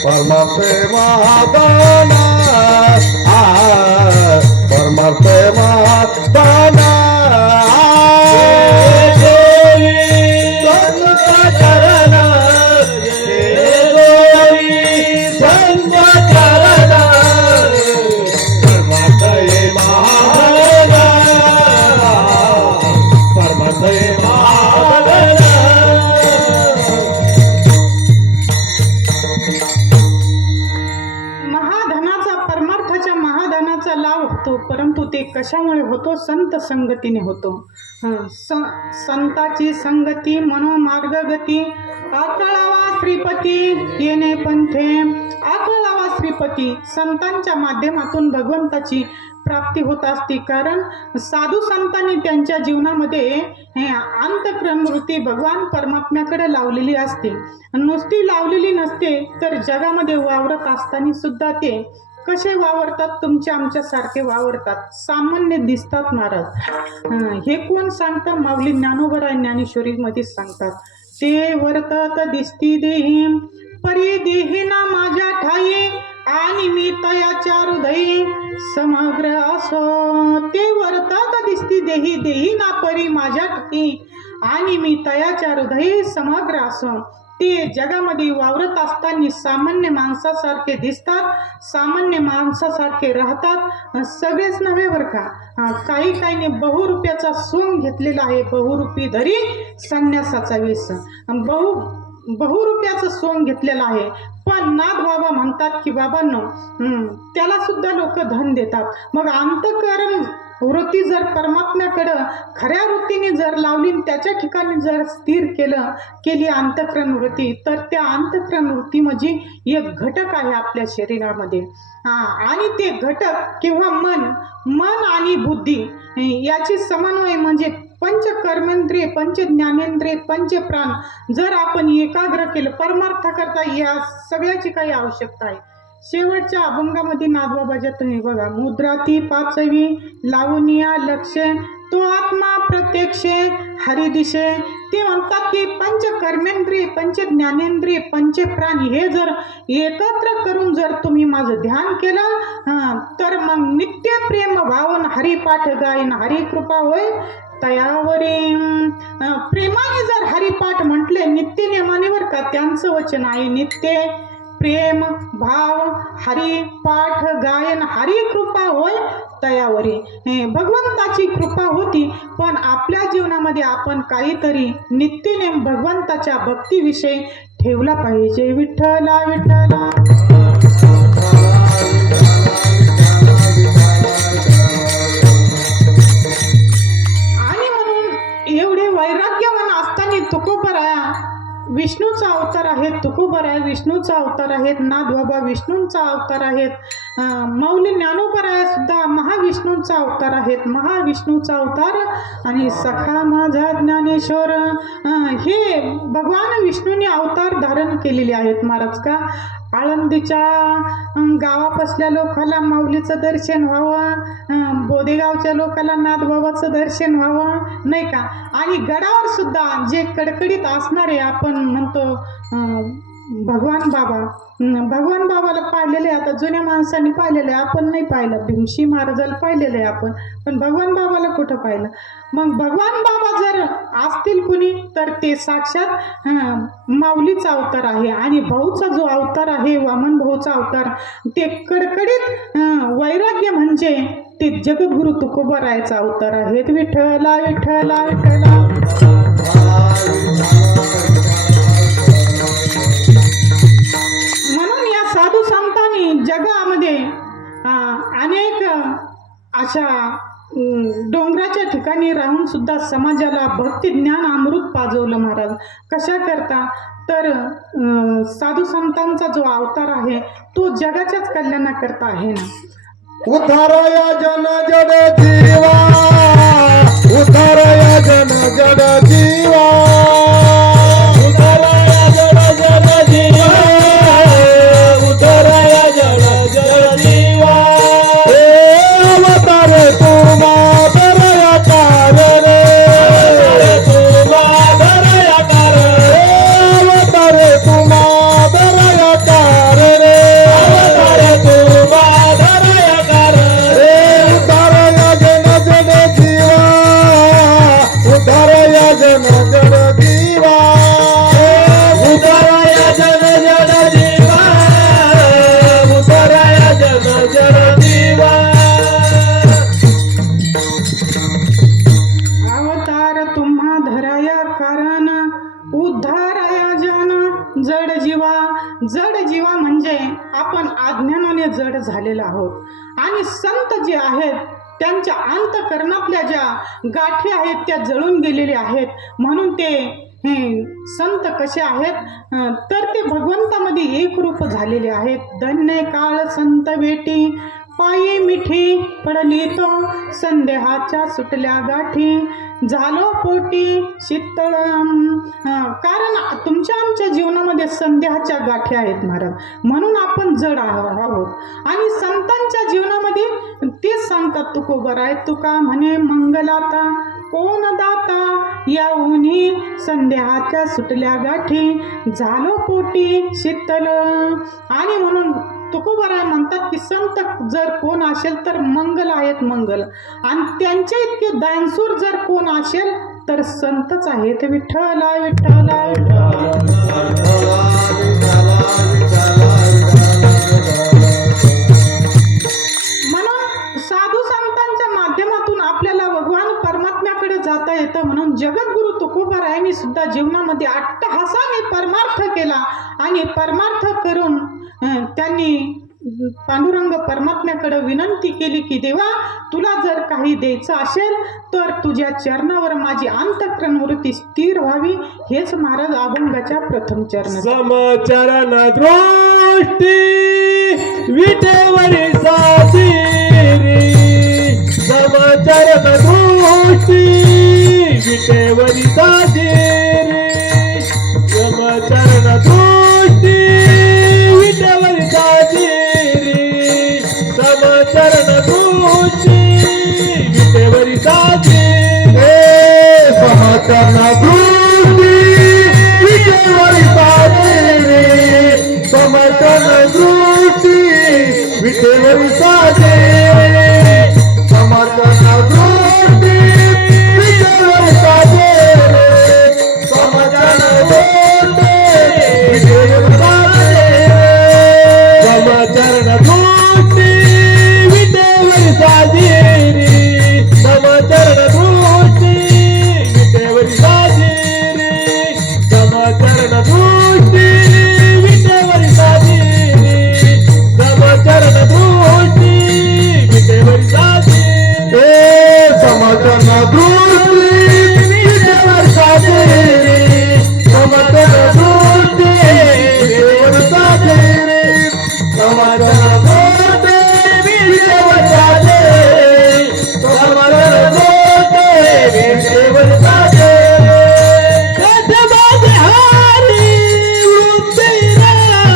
परमार्थ महादान, परमार्थ महादान. परंतु ते कशामुळे होतो? संत संगतीने होतो. संताची संगती मनोमार्गगती, आकळावा श्रीपती येणे पंथे. आकळावा श्रीपती, संतांच्या माध्यमातून भगवंताची प्राप्ती होत असते. कारण साधू संतांनी त्यांच्या जीवनामध्ये अंतःकरणवृत्ती भगवान परमात्म्याकडे लावलेली असते. नुसती लावलेली नसते तर जगामध्ये वावरत असताना सुद्धा ते कसे वावरतात? तुमच्या आमच्यासारखे वावरतात, सामान्य दिसतात महाराज. हे कोण सांगतात? माऊली ज्ञानोबाराय ज्ञानेश्वरीमध्ये सांगतात. ते वर्तत दिसती देही, परी देही ना माझ्या ठाई, आणि मी तयाच्या हृदयी समग्र असो. ते वर्तत दिसती देही, देही ना परी माझ्या ठाई, आणि मी तयाच्या हृदयी समग्र असो. ते जगामध्ये वावरत असताना सामान्य माणसासारखे दिसतात, सामान्य माणसासारखे राहतात. सगळेच नव्हे बरं का, काही बहुरूप्याचा सोंग घेतलेला आहे. बहुरूपी धरी संन्यासाचा वेश, बहुरूप्याचं सोंग घेतलेलं आहे. पण नाथ बाबा म्हणतात की बाबांनो, त्याला सुद्धा लोक धन देतात. मग अंतःकरण वृत्ती जर परमात्म्याकडं खऱ्या वृत्तीने जर लावली आणि त्याच्या ठिकाणी जर स्थिर केली अंतःकरण वृत्ती, तर त्या अंतःकरण वृत्ती म्हणजे एक घटक आहे आपल्या शरीरामध्ये. आणि ते घटक किंवा मन आणि बुद्धी याची समन्वय म्हणजे पंच कर्मेंद्रिय, पंच ज्ञानेंद्रिय, पंच प्राण जर आपण एकाग्र केलं, परमार्थाकरता या सगळ्याची काही आवश्यकता आहे. शेवटच्या अभंगामध्ये नादबाबाच्या तुम्ही बघा, मुद्रा ती पाचवी लावूनिया लक्ष, तो आत्मा प्रत्यक्ष हरिदिशे. ते म्हणतात की पंच कर्मेंद्रिय, पंच ज्ञानेंद्रिय, पंच प्राण हे जर एकत्र करून जर तुम्ही माझं ध्यान केलं, तर मग नित्य प्रेम भावन हरिपाठ गायन हरि कृपा होय तयावरी. प्रेमाने जर हरिपाठ म्हटले नित्य नियमानेवर का, त्यांचं वचन आहे नित्य प्रेम भाव हरी पाठ गायन हरी कृपा होय तयावरी. भगवंताची कृपा होती, पण आपल्या जीवनामध्ये आपण काहीतरी नित्यनेम भगवंताच्या भक्तीविषयी ठेवला पाहिजे. विठ्ठला विठ्ठला. आणि म्हणून एवढे वैराग्यवान असताना तुकोबराया विष्णूचा अवतार आहेत, तुकोबराया विष्णूचा अवतार आहेत, नादबाबा विष्णूंचा अवतार आहेत, माऊली ज्ञानोबराया सुद्धा महाविष्णूंचा अवतार आहेत, महाविष्णूचा अवतार. आणि सखा माझा ज्ञानेश्वर हे भगवान विष्णूने अवतार धारण केलेले आहेत महाराज. का आळंदीच्या गावापासल्या लोकाला माऊलीचं दर्शन व्हावं, बोदेगावच्या लोकाला नादबाबाचं दर्शन व्हावं, नाही का. आणि गडावर सुद्धा जे कडकडीत असणारे आपण म्हणतो भगवान बाबाला पाहिलेले, आता जुन्या माणसांनी पाहिलेले, आपण नाही पाहिलं. भीमशी महाराजाला पाहिलेलं आहे आपण, पण भगवान बाबाला कुठं पाहिलं. मग भगवान बाबा जर असतील कुणी, तर ते साक्षात माऊलीचा अवतार आहे. आणि भाऊचा जो अवतार आहे, वामन भाऊचा अवतार, ते कडकडीत वैराग्य म्हणजे ते जगद्गुरु तुकोबरायाचा अवतार आहेत. विठ्ठला विठ्ठला विठ्ठला. म्हणून या साधू संतांनी जगामध्ये अनेक अशा डोंगराच्या ठिकाणी राहून सुद्धा समाजाला भक्ती ज्ञान अमृत पाजवलं महाराज. कशा करता, तर साधू संतांचा जो अवतार आहे तो जगाच्याच कल्याणाकरता आहे ना. उद्धारया जन जड जीवा, उद्धारया जन जड जीवा, उद्धारया जन जड जीवा, उद्धारया जन जड जीवा. अवतार तुमा धरया कारण, तुमा धरया कारण, अवतार तुमा धरया कारण, अवतार तुमा धरया कारण. उद्धारया जन जड जीवा, उद्धारया जन जड जीवा, उद्धारया जन जड जीवा, उद्धारया जन जड जीवा. अवतार तुम्हा धराया कारण, उद्धाराया जन जड जीवा. जड जीवा म्हणजे आपण अज्ञानाने जड झालेलो आहोत. आणि संत जे आहेत त्यांच्या अंतःकरणातल्या ज्या गाठी आहेत त्या जळून गेलेल्या आहेत. म्हणून ते संत कसे आहेत, तर ते भगवंतामध्ये एक रूप झालेले आहेत. धन्य काळ संत भेटी, पायी मिठी पडली तो संदेहाच्या सुटल्या गाठी, झालो पोटी शीतळ. कारण तुमच्या आमच्या जीवनामध्ये संदेहाच्या गाठी आहेत महाराज, म्हणून आपण जड आहोत. आणि संतांच्या जीवनामध्ये तेच सांगतात तुकोबराय, तुका म्हणे मंगलाता कोण दाता, या उन्ही संदेहाच्या सुटल्या गाठी, झालो पोटी शीतल. आणि म्हणून तुकोबराय म्हणतात की संत जर कोण असेल तर मंगल आहेत मंगल, आणि त्यांच्या इतके दानसूर जर कोण असेल तर संतच आहेत. विठ्ठला विठ्ठला म्हणून साधू संतांच्या माध्यमातून आपल्याला भगवान परमात्म्याकडे जाता येतं. म्हणून जगद्गुरु तुकोबरायांनी सुद्धा जीवनामध्ये अट्टहासाने परमार्थ केला, आणि परमार्थ करून त्यांनी पांडुरंग परमात्म्याकडे विनंती केली की देवा तुला जर काही द्यायचं असेल तर तुझ्या चरणावर माझी अंतःकरण वृत्ती स्थिर व्हावी. हेच महाराज अभंगाच्या प्रथम चरण. समचरण दृष्टी विटेवरी साजिरी समचरण दृष्टी विटेवरी साजिरी समचरण दृष्टी विटेवरी साजिरी समचरण दृष्टी विटेवरी साजिरी समचरण दृष्टी विटेवरी साजिरी समचरण दृष्टी विटेवरी साजिरी समचरण दृष्टी विटेवरी साजिरी समचरण दृष्टी विटेवरी साजिरी समचरण दृष्टी विटेवरी साजिरी समचरण दृष्टी विटेवरी साजिरी समचरण दृष्टी विटेवरी साजिरी समचरण दृष्टी विटेवरी साजिरी समचरण दृष्टी विटेवरी साजिरी समचरण दृष्टी विटेवरी साजिरी समचरण दृष्टी विटेवरी साजिरी समचरण दृष्टी विटेवरी साजिरी कथे माझे हारी वृत्ती राहो कथे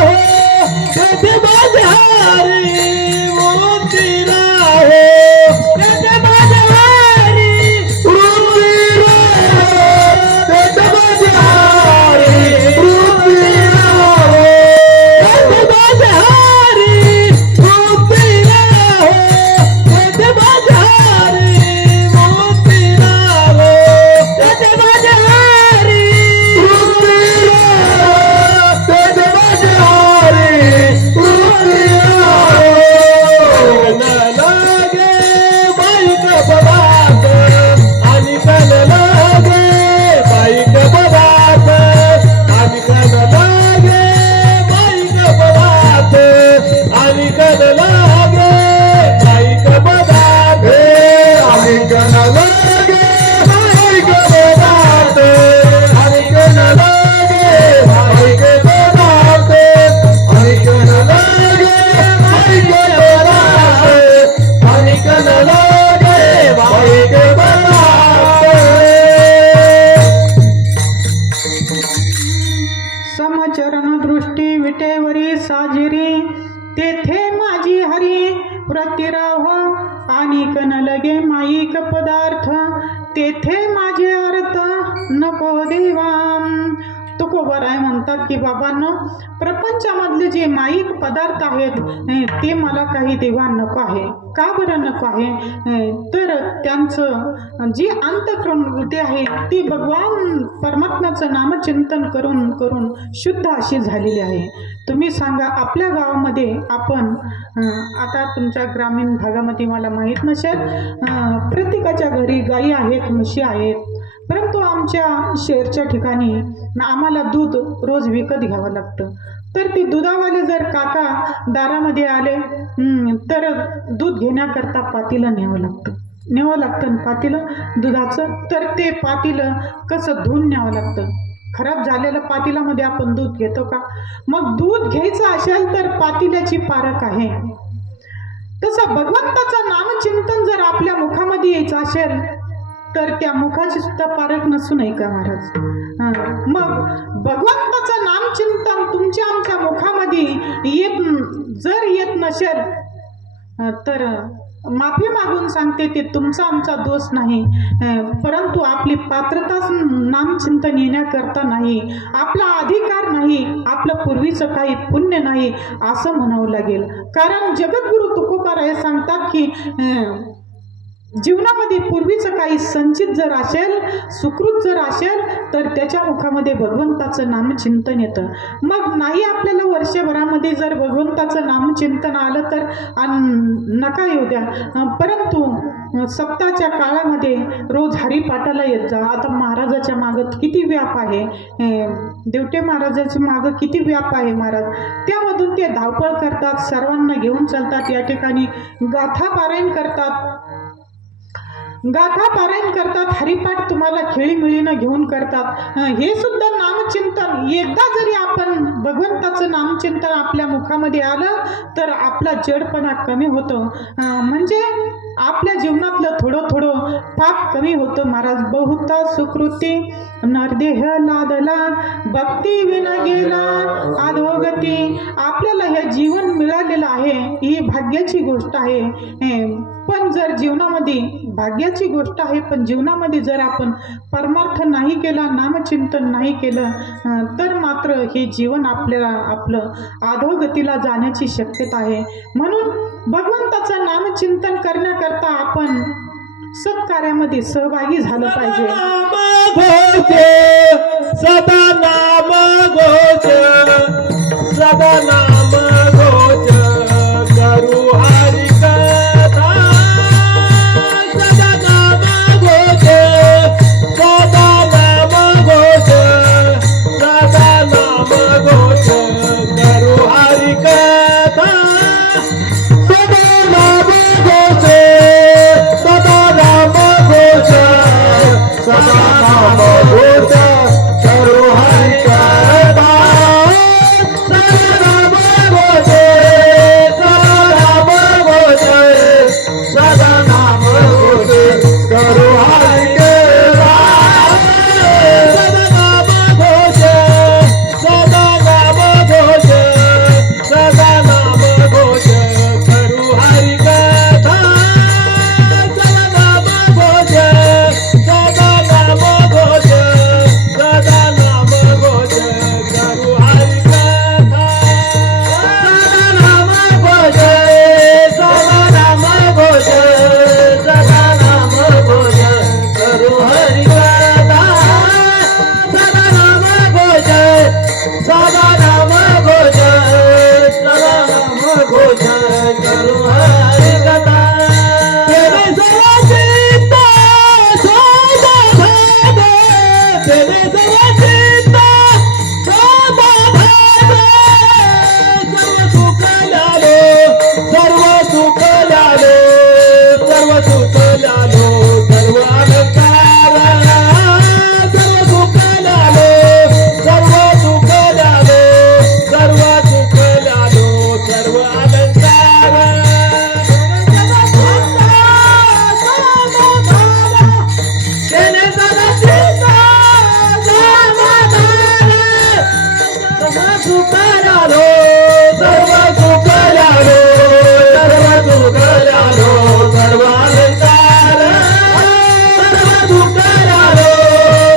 माझे हारी वृत्ती राहो कथे माझे हारी वृत्ती राहो कथे माझे हारी वृत्ती राहो कथे माझे हारी वृत्ती राहो कथे माझे हारी वृत्ती राहो कथे माझे हारी वृत्ती राहो कथे माझे हारी वृत्ती राहो न लागे बाईक बबात आणि कन लागे बाईक बबात आणि कन लागे बाईक बबात आणि कन लागे बाईक बबात आणि कन लागे बाईक बबात आणि कन लागे बाईक बबात आणि कन लागे बाईक बबात आणि कन लागे बाईक बबात समचरण दृष्टी विटेवरी साजिरी तेथे माझी हरी प्रतिराह आणि कन लगे माईक पदार्थ तेथे माझे अर्थ नको देवा. तुकोबराय म्हणतात की बाबांनो प्रपंचामधले जे माईक पदार्थ आहेत ते मला काही देवा नको आहे. का बरं नको आहे? तर त्यांचं जी अंतःकरण वृत्ती आहे ती भगवान परमात्म्याचं नामचिंतन करून करून शुद्ध अशी झालेली आहे. तुम्ही सांगा आपल्या गावामध्ये आपण आता तुमच्या ग्रामीण भागामध्ये मला माहीत नसेल प्रत्येकाच्या घरी गायी आहेत म्हशी आहेत परंतु आमच्या शहरच्या ठिकाणी आम्हाला दूध रोज विकत घ्यावं लागतं. तर ते दुधावाले जर काका दारामध्ये आले तर दूध घेण्याकरता पातीलं न्यावं लागतं पातीलं दुधाचं. तर ते पातीलं कसं धुवून न्यावं लागतं. खराब झालेल्या पातीलामध्ये आपण दूध घेतो का? मग दूध घ्यायचं असेल तर पातील्याची पारख आहे. तसं भगवंताचं नामचिंतन जर आपल्या मुखामध्ये यायचं असेल तर त्या मुखाची सुद्धा पारख नसू नये का महाराज? मग भगवंताचं नामचिंतन तुमच्या आमच्या मुखामध्ये येत नसेल तर माफी मागून सांगते ते तुमचा आमचा दोष नाही परंतु आपली पात्रताच नामचिंतन येण्याकरता नाही, आपला अधिकार नाही, आपलं पूर्वीचं काही पुण्य नाही असं म्हणावं लागेल. कारण जगद्गुरु तुकोबाराय सांगतात की जीवनामध्ये पूर्वीचं काही संचित जर असेल सुकृत जर असेल तर त्याच्या मुखामध्ये भगवंताचं नामचिंतन येतं. मग नाही आपल्याला वर्षभरामध्ये जर भगवंताचं नामचिंतन आलं तर नका येऊ द्या परंतु सप्ताहाच्या काळामध्ये रोज हरिपाठाला येत जा. आता महाराजाच्या मागं किती व्याप आहे, देवटे महाराजाच्या मागं किती व्याप आहे महाराज. त्यामधून ते धावपळ करतात, सर्वांना घेऊन चालतात. या ठिकाणी गाथा पारायण करतात, हरिपाठ तुम्हाला खेळीमेळीनं घेऊन करतात. हे सुद्धा नामचिंतन, एकदा जरी आपण भगवंताचं नामचिंतन आपल्या मुखामध्ये आलं तर आपला जडपणा कमी होतो. म्हणजे आपल्या जीवनातलं थोडं पाप कमी होतं महाराज. बहुता सुकृती नरदेह लादला, भक्ती विना गेला अधोगती. आपल्याला हे जीवन मिळालेलं आहे, ही भाग्याची गोष्ट आहे. पण जर जीवनामध्ये भाग्याची गोष्ट आहे, पण जीवनामध्ये जर आपण परमार्थ नाही केला, नामचिंतन नाही केलं तर मात्र हे जीवन आपलं अधोगतीला जाण्याची शक्यता आहे. म्हणून भगवंताचं नामचिंतन करण्याकरता आपण सत्कार्यामध्ये सहभागी झालं पाहिजे. सदा नाम घोष, सदा नाम घोष करू हरि कथा. सदा नाम घोष, सदा नाम घोष, सदा नाम घोष करू हरि कथा. सदा नाम घोष, सदा नाम घोष, सदा नाम घोष करू हरि कथा. सदा नाम घोष, सदा नाम घोष, सदा नाम घोष करू हरि कथा. सदा नाम घोष, सदा नाम घोष, सदा नाम घोष करू हरि कथा. सदा नाम घोष, सदा नाम घोष, सदा नाम घोष करू हरि कथा. सदा नाम घोष, सदा नाम घोष, सदा नाम घोष करू हरि कथा. सदा नाम घोष, सदा नाम घोष, सदा नाम घोष करू हरि कथा. तेरे सर्व चित्त समाधान, तेरे सर्व चित्त समाधान. सर्व सुख लालो, सर्व सुख लालो, सर्व सुख लालो, सर्व अलंकार. सर्व सुख लालो, सर्व सुख लालो, सर्व सुख लालो, सर्व अलंकार. तेने सदा चित्त समाधान. सर्व सुख लालो, सर्व सुख लालो, सर्व सुख लालो, सर्व अलंकार. सर्व सुख लालो,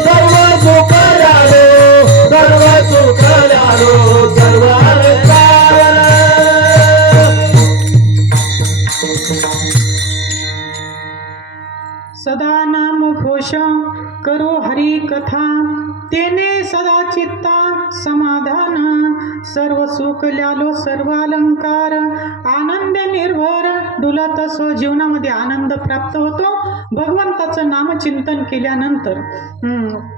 सर्व सुख लालो, सर्व सुख लालो, सर्व अलंकार. सदा नाम घोष करो हरि कथा, तेने सदा चित्ता समाधान. सर्व सुख ल्यालो सर्व अलंकार, आनंद निर्भर डुलत सो. जीवनामध्ये आनंद प्राप्त होतो भगवंताचं नामचिंतन केल्यानंतर.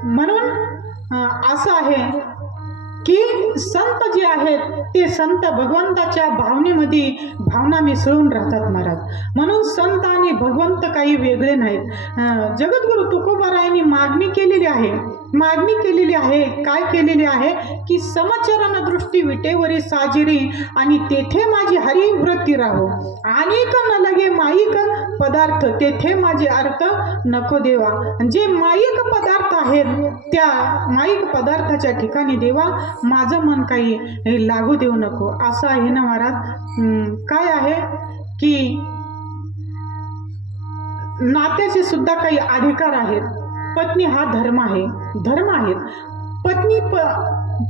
म्हणून असं आहे की संत जे आहेत ते संत भगवंताच्या भावनेमध्ये भावना मिसळून राहतात महाराज. म्हणून संत आणि भगवंत काही वेगळे नाहीत. जगद्गुरु तुकोबारायांनी मागणी केलेली आहे, काय केलेली आहे की समचरण दृष्टी विटेवरी साजिरी, आणि तेथे माझी हरिवृत्ती राहो. अनेक न लगे माईक पदार्थ, तेथे माझे अर्थ नको देवा. जे माईक पदार्थ आहेत त्या माईक पदार्थाच्या ठिकाणी देवा माझं मन काही लागू देऊ नको. असं आहे ना महाराज. काय आहे की नात्याचे सुद्धा काही अधिकार आहेत. पत्नी हा धर्म आहे.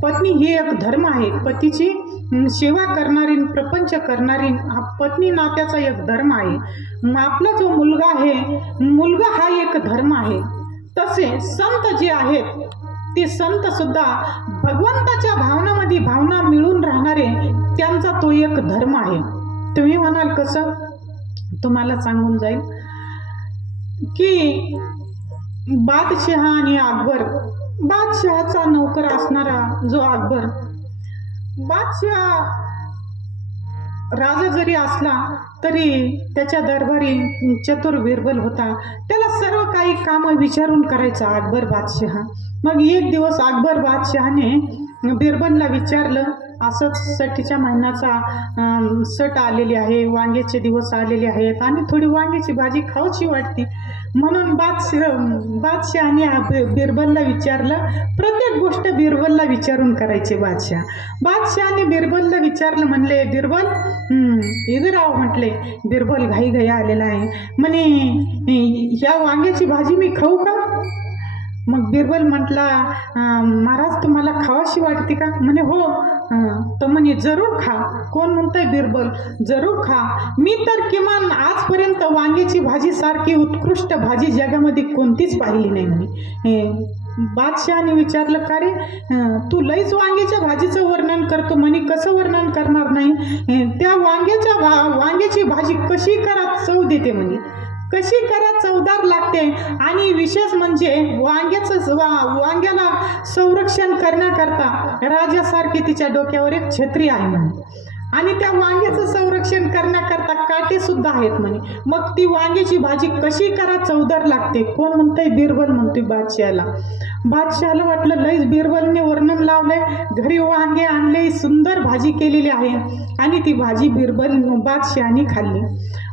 पत्नी ही एक धर्म आहे. पतीची सेवा करणारी, प्रपंच करणारी हा पत्नी नात्याचा एक धर्म आहे. आपला जो मुलगा आहे, मुलगा हा एक धर्म आहे. तसे संत जे आहेत ते संत सुद्धा भगवंताच्या भावनामध्ये भावना मिळून राहणारे, त्यांचा तो एक धर्म आहे. तुम्ही म्हणाल कसं, तुम्हाला सांगून जाईल. की बादशहा आणि अकबर, बादशहाचा नौकर असणारा जो अकबर, बादशहा राजा जरी असला तरी त्याच्या दरबारी चतुर बिरबल होता. त्याला सर्व काही कामं विचारून करायचा अकबर बादशहा. मग एक दिवस अकबर बादशहाने बिरबलला विचारलं, असंच सटीच्या महिन्याचा सट आलेली आहे, वांग्याचे दिवस आलेले आहेत आणि थोडी वांग्याची भाजी खाऊची वाटते. म्हणून बादशहाने बिरबलला विचारलं. प्रत्येक गोष्ट बिरबलला विचारून करायचे बादशहाने बिरबलला विचारलं. म्हणले, बिरबल इधर आव. म्हटले. बिरबल घाई आलेला आहे. म्हणे, ह्या वांग्याची भाजी मी खाऊ का? मग बिरबल म्हटला, महाराज तुम्हाला खावाशी वाटते का? म्हणे, हो. तर म्हणे, जरूर खा. कोण म्हणतंय बिरबल? जरूर खा. मी तर किमान आजपर्यंत वांग्याची भाजी सारखी उत्कृष्ट भाजी जगामध्ये कोणतीच पाहिली नाही म्हणे. बादशहाने विचारलं, का रे, तू लईच वांग्याच्या भाजीचं वर्णन करतो. म्हणे, कसं वर्णन करणार नाही? त्या वांग्याची भाजी कशी करा चव देते म्हणे, कशी करा चवदार लागते. आणि विशेष म्हणजे वांग्याला संरक्षण करण्याकरता राजासारखी तिच्या डोक्यावर एक छत्री आहे म्हणे. आणि त्या वांग्याचं संरक्षण करण्याकरता काटे सुद्धा आहेत म्हणे. मग ती वांग्याची भाजी कशी करा चवदार लागते? कोण म्हणतंय? बिरबल म्हणतोय बादशहाला वाटलं लईच बिरबलने वर्णन लावलंय. घरी वांगे आणले, सुंदर भाजी केलेली आहे. आणि ती भाजी बादशहाने खाल्ली.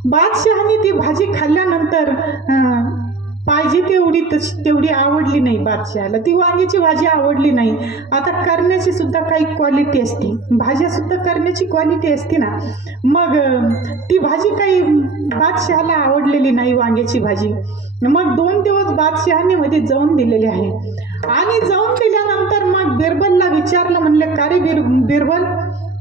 बादशहाने ती भाजी खाल्ल्यानंतर पाहिजे तेवढी आवडली नाही बादशहाला. ती वांग्याची भाजी आवडली नाही. आता करण्याची सुद्धा काही क्वालिटी असते, भाज्या सुद्धा करण्याची क्वालिटी असते ना. मग ती भाजी काही बादशहाला आवडलेली नाही, वांग्याची भाजी. मग 2 दिवस बादशहाने मध्ये जाऊन दिलेले आहे. आणि जाऊन दिल्यानंतर मग बिरबलला विचारलं. म्हणले, का रे बिरबल?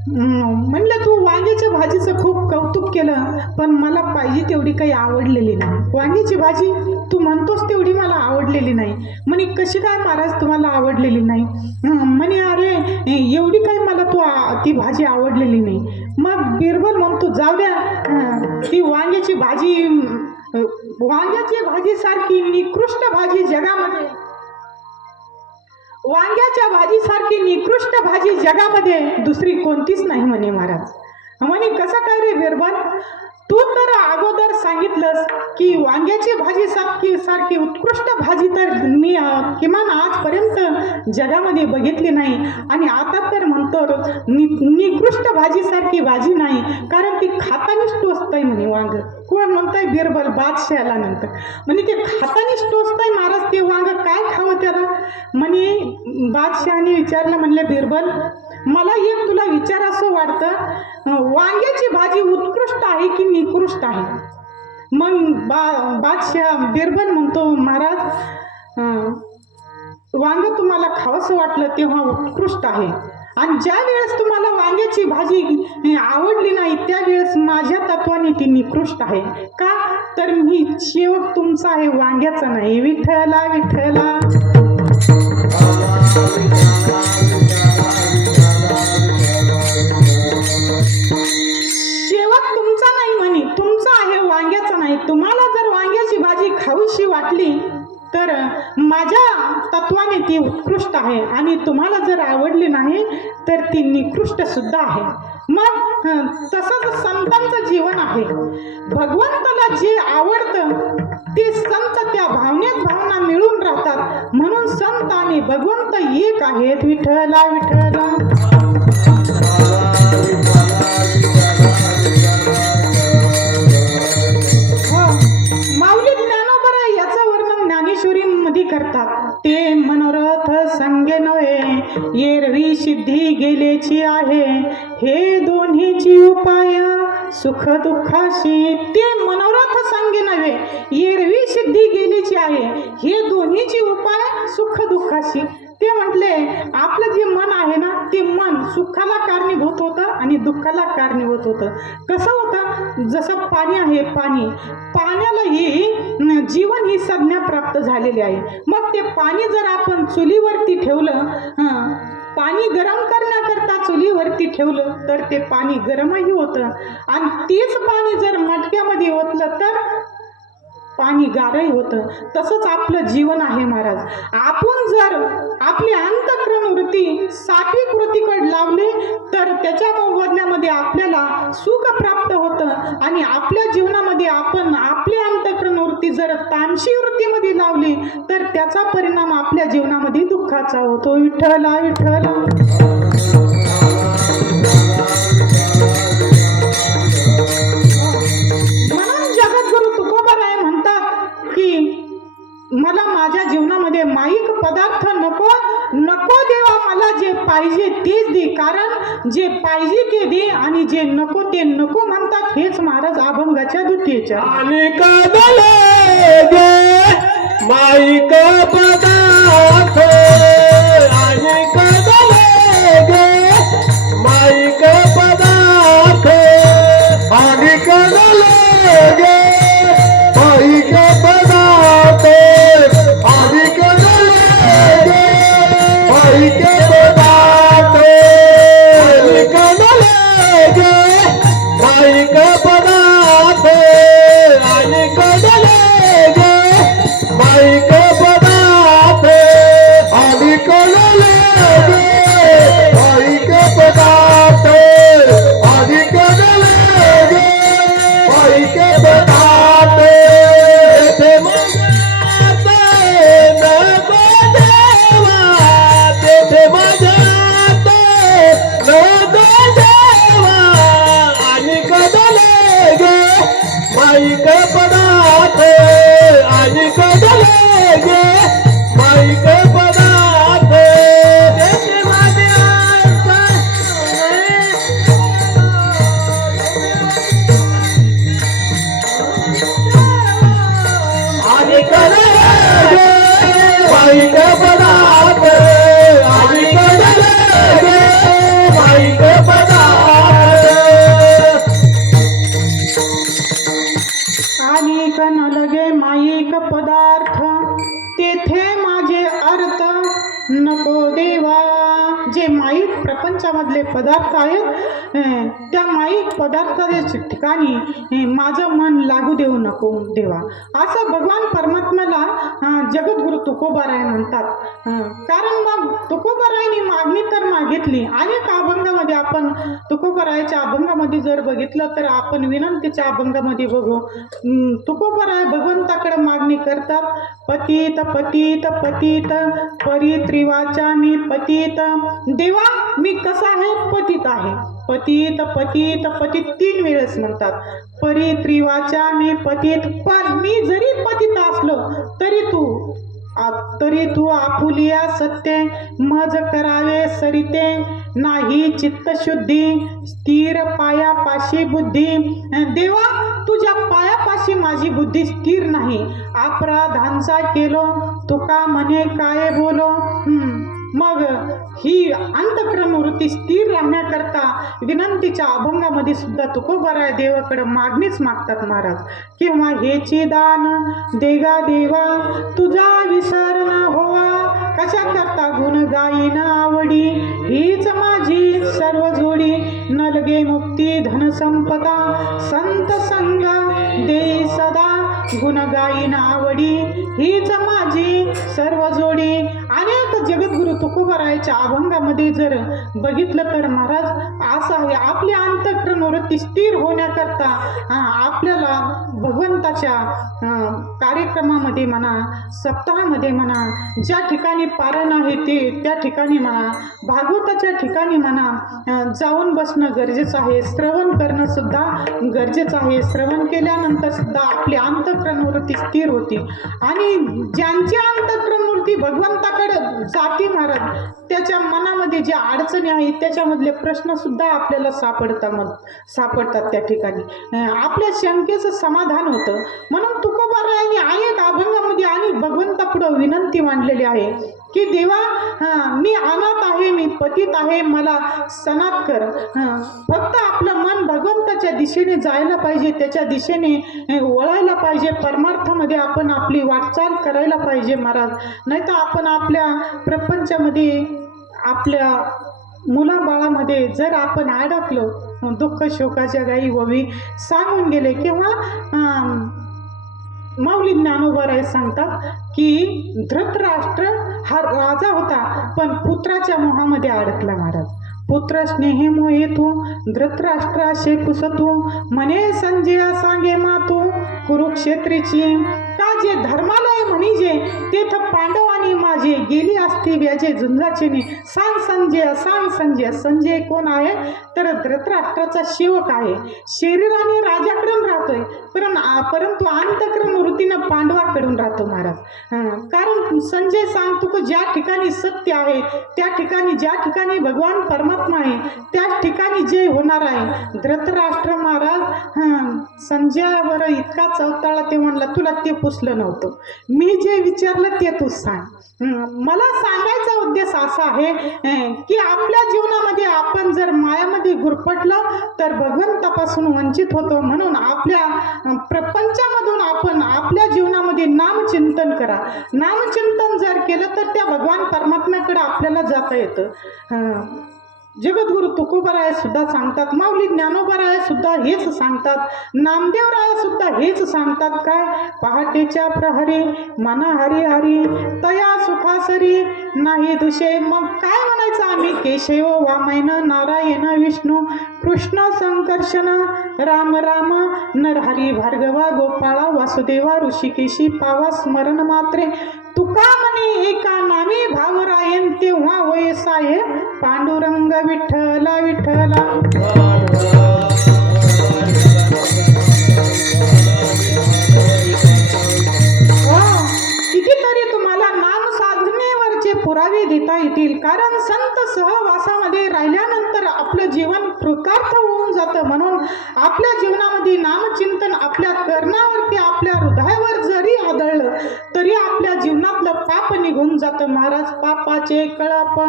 म्हणलं, तू वांग्याच्या भाजीचं खूप कौतुक केलं, पण मला पाहिजे तेवढी काही आवडलेली नाही. वांग्याची भाजी तू म्हणतोस तेवढी मला आवडलेली नाही. म्हणे, कशी काय महाराज तुम्हाला आवडलेली नाही? म्हणे, अरे एवढी काही मला ती भाजी आवडलेली नाही. मग बिरबल म्हणतो, जाऊ द्या, ती वांग्याची भाजी सारखी निकृष्ट भाजी जगामध्ये, वांग्याच्या भाजीसारखी निकृष्ट भाजी जगामध्ये दुसरी कोणतीच नाही म्हणे महाराज. म्हणे, कसं काय रे बिरबल? तू तर अगोदर सांगितलंस की वांग्याची भाजी सारखी उत्कृष्ट भाजी तर मी किमान आजपर्यंत जगामध्ये बघितली नाही. आणि आता तर म्हणतो निकृष्ट भाजीसारखी भाजी नाही, कारण ती खातानीच टोचतंय म्हणे वांग. कोण म्हणताय? बिरबल बादशहाला नंतर. म्हणे, ते खातानीच टोचतंय महाराज, ते वांग काय खावं त्याला? म्हणे, बादशहाने विचारलं. म्हणले, बिरबल मला एक तुला विचार असं वाटतं, वांग्याची भाजी उत्कृष्ट आहे की निकृष्ट आहे? मग बिरबल म्हणतो, महाराज वांग तुम्हाला खावंसं वाटलं तेव्हा उत्कृष्ट आहे, आणि ज्या वेळेस तुम्हाला वांग्याची भाजी आवडली नाही त्यावेळेस माझ्या तत्वाने ती निकृष्ट आहे. का तर मी सेवक तुमचा आहे, वांग्याचा नाही. विठ्ठला विठ्ठला. सेवक तुमचा नाही म्हणे, तुमचा आहे, वांग्याचा नाही. तुम्हाला जर वांग्याची भाजी खाऊशी वाटली तर माझ्या तत्वाने ती उत्कृष्ट आहे, आणि तुम्हाला जर आवडली नाही तर ती निकृष्ट सुद्धा आहे. मग तसंच संतांचं जीवन आहे. भगवंताला जे आवडतं ते संत त्या भावनेत भावना मिळून राहतात. म्हणून संत आणि भगवंत एक आहेत. विठ्ठला विठ्ठला. माऊली ज्ञानोबा याचं वर्णन ज्ञानेश्वरीमध्ये करतात. ते मनोरथ संगे नव्हे, एरवी सिद्धी गेलेची आहे, हे दोन्हीची उपाय सुख दुःखाशी. ते मनोरथ संगे नव्हे, एरवी सिद्धी गेलेची आहे, हे दोन्हीची उपाय सुख दुःखाशी. ते म्हटले, आपलं जे मन आहे ना, ते मन सुखाला कारणीभूत होतं आणि दुःखाला कारणीभूत होतं. कसं होतं? जसं पाणी आहे, पाण्याला ही जीवन ही संज्ञा प्राप्त झालेली आहे. मग ते पाणी जर आपण चुलीवरती ठेवलं, पाणी गरम करण्याकरता चुलीवरती ठेवलं तर ते पाणी गरमही होतं, आणि तेच पाणी जर मटक्यामध्ये ओतलं तर पाणी गारही होतं. तसंच आपलं जीवन आहे महाराज. आपण जर आपली अंतःकरण वृत्ती सात्विक वृत्तीकडे लावली तर त्याच्या बदल्यामध्ये आपल्याला सुख प्राप्त होतं. आणि आपल्या जीवनामध्ये आपण आपली अंतःकरण वृत्ती जर तामसी वृत्तीमध्ये लावली तर त्याचा परिणाम आपल्या जीवनामध्ये दुःखाचा होतो. विठ्ठला विठ्ठला. म्हणून जगद्गुरु तुकोबाराय म्हणतात की मला माझ्या जीवनामध्ये माईक पदार्थ नको नको देवा, मला जे पाहिजे तेच दे. कारण जे पाहिजे ते दे आणि जे नको ते नको म्हणतात. हेच महाराज अभंगाच्या द्वितीयेच्या. आणि कदले गे माईक पदार्थ, आणि कदले गे माईक पदार्थ, आणि कदले गे माईक पदार्थ, आणि कदले गे माईक पदार्थ, आणि कदले गे माईक पदार्थ, आणि कदले गे माईक पदार्थ, आणि कदले गे माईक पदार्थ, आणि कदले गे माईक पदार्थ. तेथे माझ्यात नको देवा, तेथे माझ्यात नको देवा, आणि कदले गे माईक पदार्थ, आणि कदले गे माईक पदार्थ. तेथे माझ्यात आणि कदले गे माईक पदार्थ, आणि कदले गे माईक पदार्थ. आणि कन लगे माईक पदार्थ, तेथे माझे अर्थ नको देवा. जे माईक प्रपंचामधले पदार्थ आहेत त्या माईक पदार्थाच्या ठिकाणी माझं मन लागू देऊ नको देवा. असं भगवान परमात्म्याला जगद्गुरु तुकोबाराय म्हणतात. कारण मग तुकोबारायांनी मागणी तर मागितली. अनेक अभंगामध्ये आपण तुकोबारायच्या अभंगामध्ये जर बघितलं तर आपण विनंतीच्या अभंगामध्ये बघू. तुकोबाराय भगवंताकडे मागणी करतात. पतित पतित पतित परी त्रिवाचा मी पतित. देवा मी कसा आहे? पतित आहे. पतित पतित पतित 3 वेळेस म्हणतात. परी त्रिवाचा मी पतित. पण मी जरी पतित असलो तरी तू आपुलिया सत्य मज करावे सरिते. नाही चित्तशुद्धी स्थिर पायापाशी बुद्धी. देवा तुझ्या पायापाशी माझी बुद्धी स्थिर नाही. अपराधांचा केलो तुका म्हणे काय बोलो. मग ही अंतःकरण वृत्ती स्थिर राहण्याकरता विनंतीच्या अभंगामध्ये सुद्धा तुकोबाराय देवाकडे मागणीच मागतात महाराज. किंवा हेची दान देगा देवा तुझा विसर न होवा. कशा करता गुण गायीन आवडी हीच माझी सर्व जोडी. नलगे मुक्ती धन संपदा संत संग देई सदा. गुण गायीन आवडी हीच माझी सर्व जोडी. अनेक जगद्गुरु तुकोबारायच्या अभंगामध्ये जर बघितलं तर महाराज असं आहे. आपली अंतःकरण वृत्ती स्थिर होण्याकरता आपल्याला भगवंताच्या कार्यक्रमामध्ये म्हणा, सप्ताहामध्ये म्हणा, ज्या ठिकाणी पारण आहे त्या ठिकाणी म्हणा, भागवताच्या ठिकाणी म्हणा जाऊन बसणं गरजेचं आहे. श्रवण करणं सुद्धा गरजेचं आहे. श्रवण केल्यानंतर सुद्धा आपली अंतःकरण वृत्ती स्थिर होती. आणि ज्यांची अंतःकरण वृत्ती भगवंताकडे जाती महाराज त्याच्या मनामध्ये ज्या अडचणी आहेत त्याच्यामधले प्रश्न सुद्धा आपल्याला सापडतात त्या ठिकाणी. आपल्या शंकेचं समाधान होतं. म्हणून तुकोबारायांनी अनेक अभंगामध्ये आणि भगवंतापुढं विनंती मांडलेली आहे की देवा मी अनाथ आहे, मी पतित आहे, मला सनात कर. फक्त आपलं मन भगवंताच्या दिशेने जायला पाहिजे, त्याच्या दिशेने वळायला पाहिजे. परमार्थामध्ये आपण आपली वाटचाल करायला पाहिजे महाराज. नाही तर आपण आपल्या प्रपंचामध्ये आपल्या मुलाबाळामध्ये जर आपण अडकलो, दुःख शोकाच्या गायी ववी सांगून गेले किंवा माऊली ज्ञानोबा सांगतात की धृतराष्ट्र हा राजा होता, पण पुत्राच्या मोहामध्ये अडकला महाराज. पुत्र स्नेहे मोहे तू धृतराष्ट्राशे कुसतू, म्हणे संजय सांगे मातू कुरुक्षेत्रीची. का जे धर्मालय म्हणजे तेथ पांडव आणि माझे गेली असती व्याजे झुंजाचेने. सांग संजय, सांग संजय. संजय कोण आहे तर धृतराष्ट्राचा सेवक आहे. शरीराने राजाकडून राहतोय, परंतु अंतःकरण वृत्तीनं पांडवाकडून राहतो महाराज. कारण संजय सांगतो की ज्या ठिकाणी सत्य आहे, त्या ठिकाणी, ज्या ठिकाणी भगवान परमात्मा आहे, त्याच ठिकाणी जय होणार आहे. धृतराष्ट्र महाराज संजयावर इतका चवताळला, ते म्हणला तुला ते पुसलं नव्हतं, मी जे विचारलं ते तू सांग. मला सांगायचा उद्देश असा आहे की आपल्या जीवनामध्ये आपण जर मायामध्ये गुरफटलो तर भगवंतापासून वंचित होतो. म्हणून आपल्या प्रपंचामधून आपण आपल्या जीवनामध्ये नामचिंतन करा. नामचिंतन जर केलं तर त्या भगवान परमात्म्याकडे आपल्याला जाता येतं. जगद्गुरु तुकोबराय सुद्धा सांगतात, माऊली ज्ञानोबराय सुद्धा हेच सांगतात, नामदेवराय सुद्धा हेच सांगतात. काय? पहाटेच्या प्रहरी मना हरी हरी तया सुखासरी नाही दुषे. मग काय म्हणायचं आम्ही? केशव वामन नारायण विष्णू कृष्ण संकर्षण राम राम नरहरी भार्गवा गोपाळा वासुदेवा ऋषिकेशी पावा स्मरण मात्रे. तुका म्हणे एका नामे भावरायन तेव्हा होय साय पांडुरंग विठ्ठला विठ्ठला. कितीतरी तुम्हाला नाम साधनेवरचे पुरावे देता येतील. कारण संत सहवासामध्ये राहिल्यानंतर आपलं जीवन कृतार्थ होऊन जातं. म्हणून आपल्या जीवनामध्ये नामचिंतन आपल्या कर्णावरती, आपल्या हृदयावर जरी आदळलं तरी आपल्या जीवनातलं पाप निघून जातं महाराज. पापाचे कळप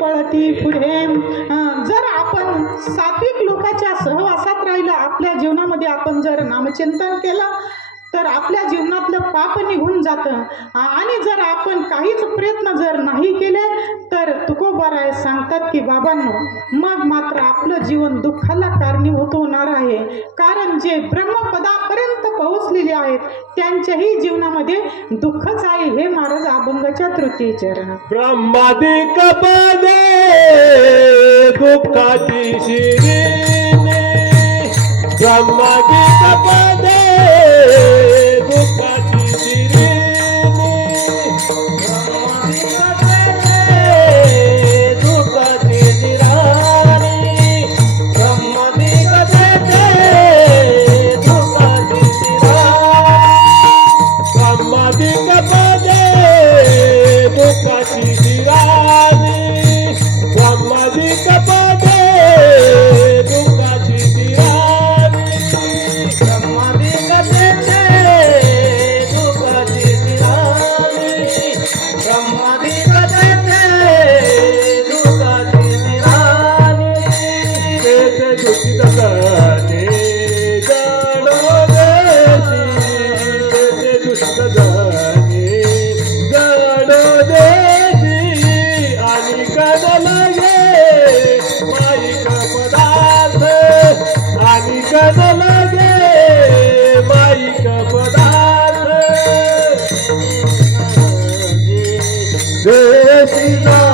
पळती पुढे. जर आपण सात्विक लोकांच्या सहवासात राहिलं, आपल्या जीवनामध्ये आपण जर नामचिंतन केलं तर आपल्या जीवनातलं पाप निघून जातं. आणि जर आपण काहीच प्रयत्न जर नाही केले तर तुकोबाराय सांगतात की बाबांनो, मग मात्र आपलं जीवन दुःखाला कारणीभूत होणार आहे. कारण जे ब्रह्मपदापर्यंत पोहोचलेले आहेत त्यांच्याही जीवनामध्ये दुःखच आहे. हे महाराज अभंगाच्या तृतीय चरण. ब्रह्मादिक पदे दुःखाची शिरीने, ब्रह्मादिक पदे दुःखाची शिरीने, ब्रह्मादिक पदे दुःखाची शिराणी, ब्रह्मादिक पदे दुःखाची शिराणी, ब्रह्मादिक पदे दुःखाची शिराणी, ब्रह्मादिक पदे दुःखाची शिराणी, ब्रह्मादिक पदे दुःखाची शिराणी, ब्रह्मादिक पदे दुःखाची शिराणी. तेथे दूषित जाणे जाणो देशी, तेथे दूषित जाणे जाणो देशी, आणि कदल गे माईक पदार्थ, आणि कदल गे माईक पदार्थ. देशी जाणे,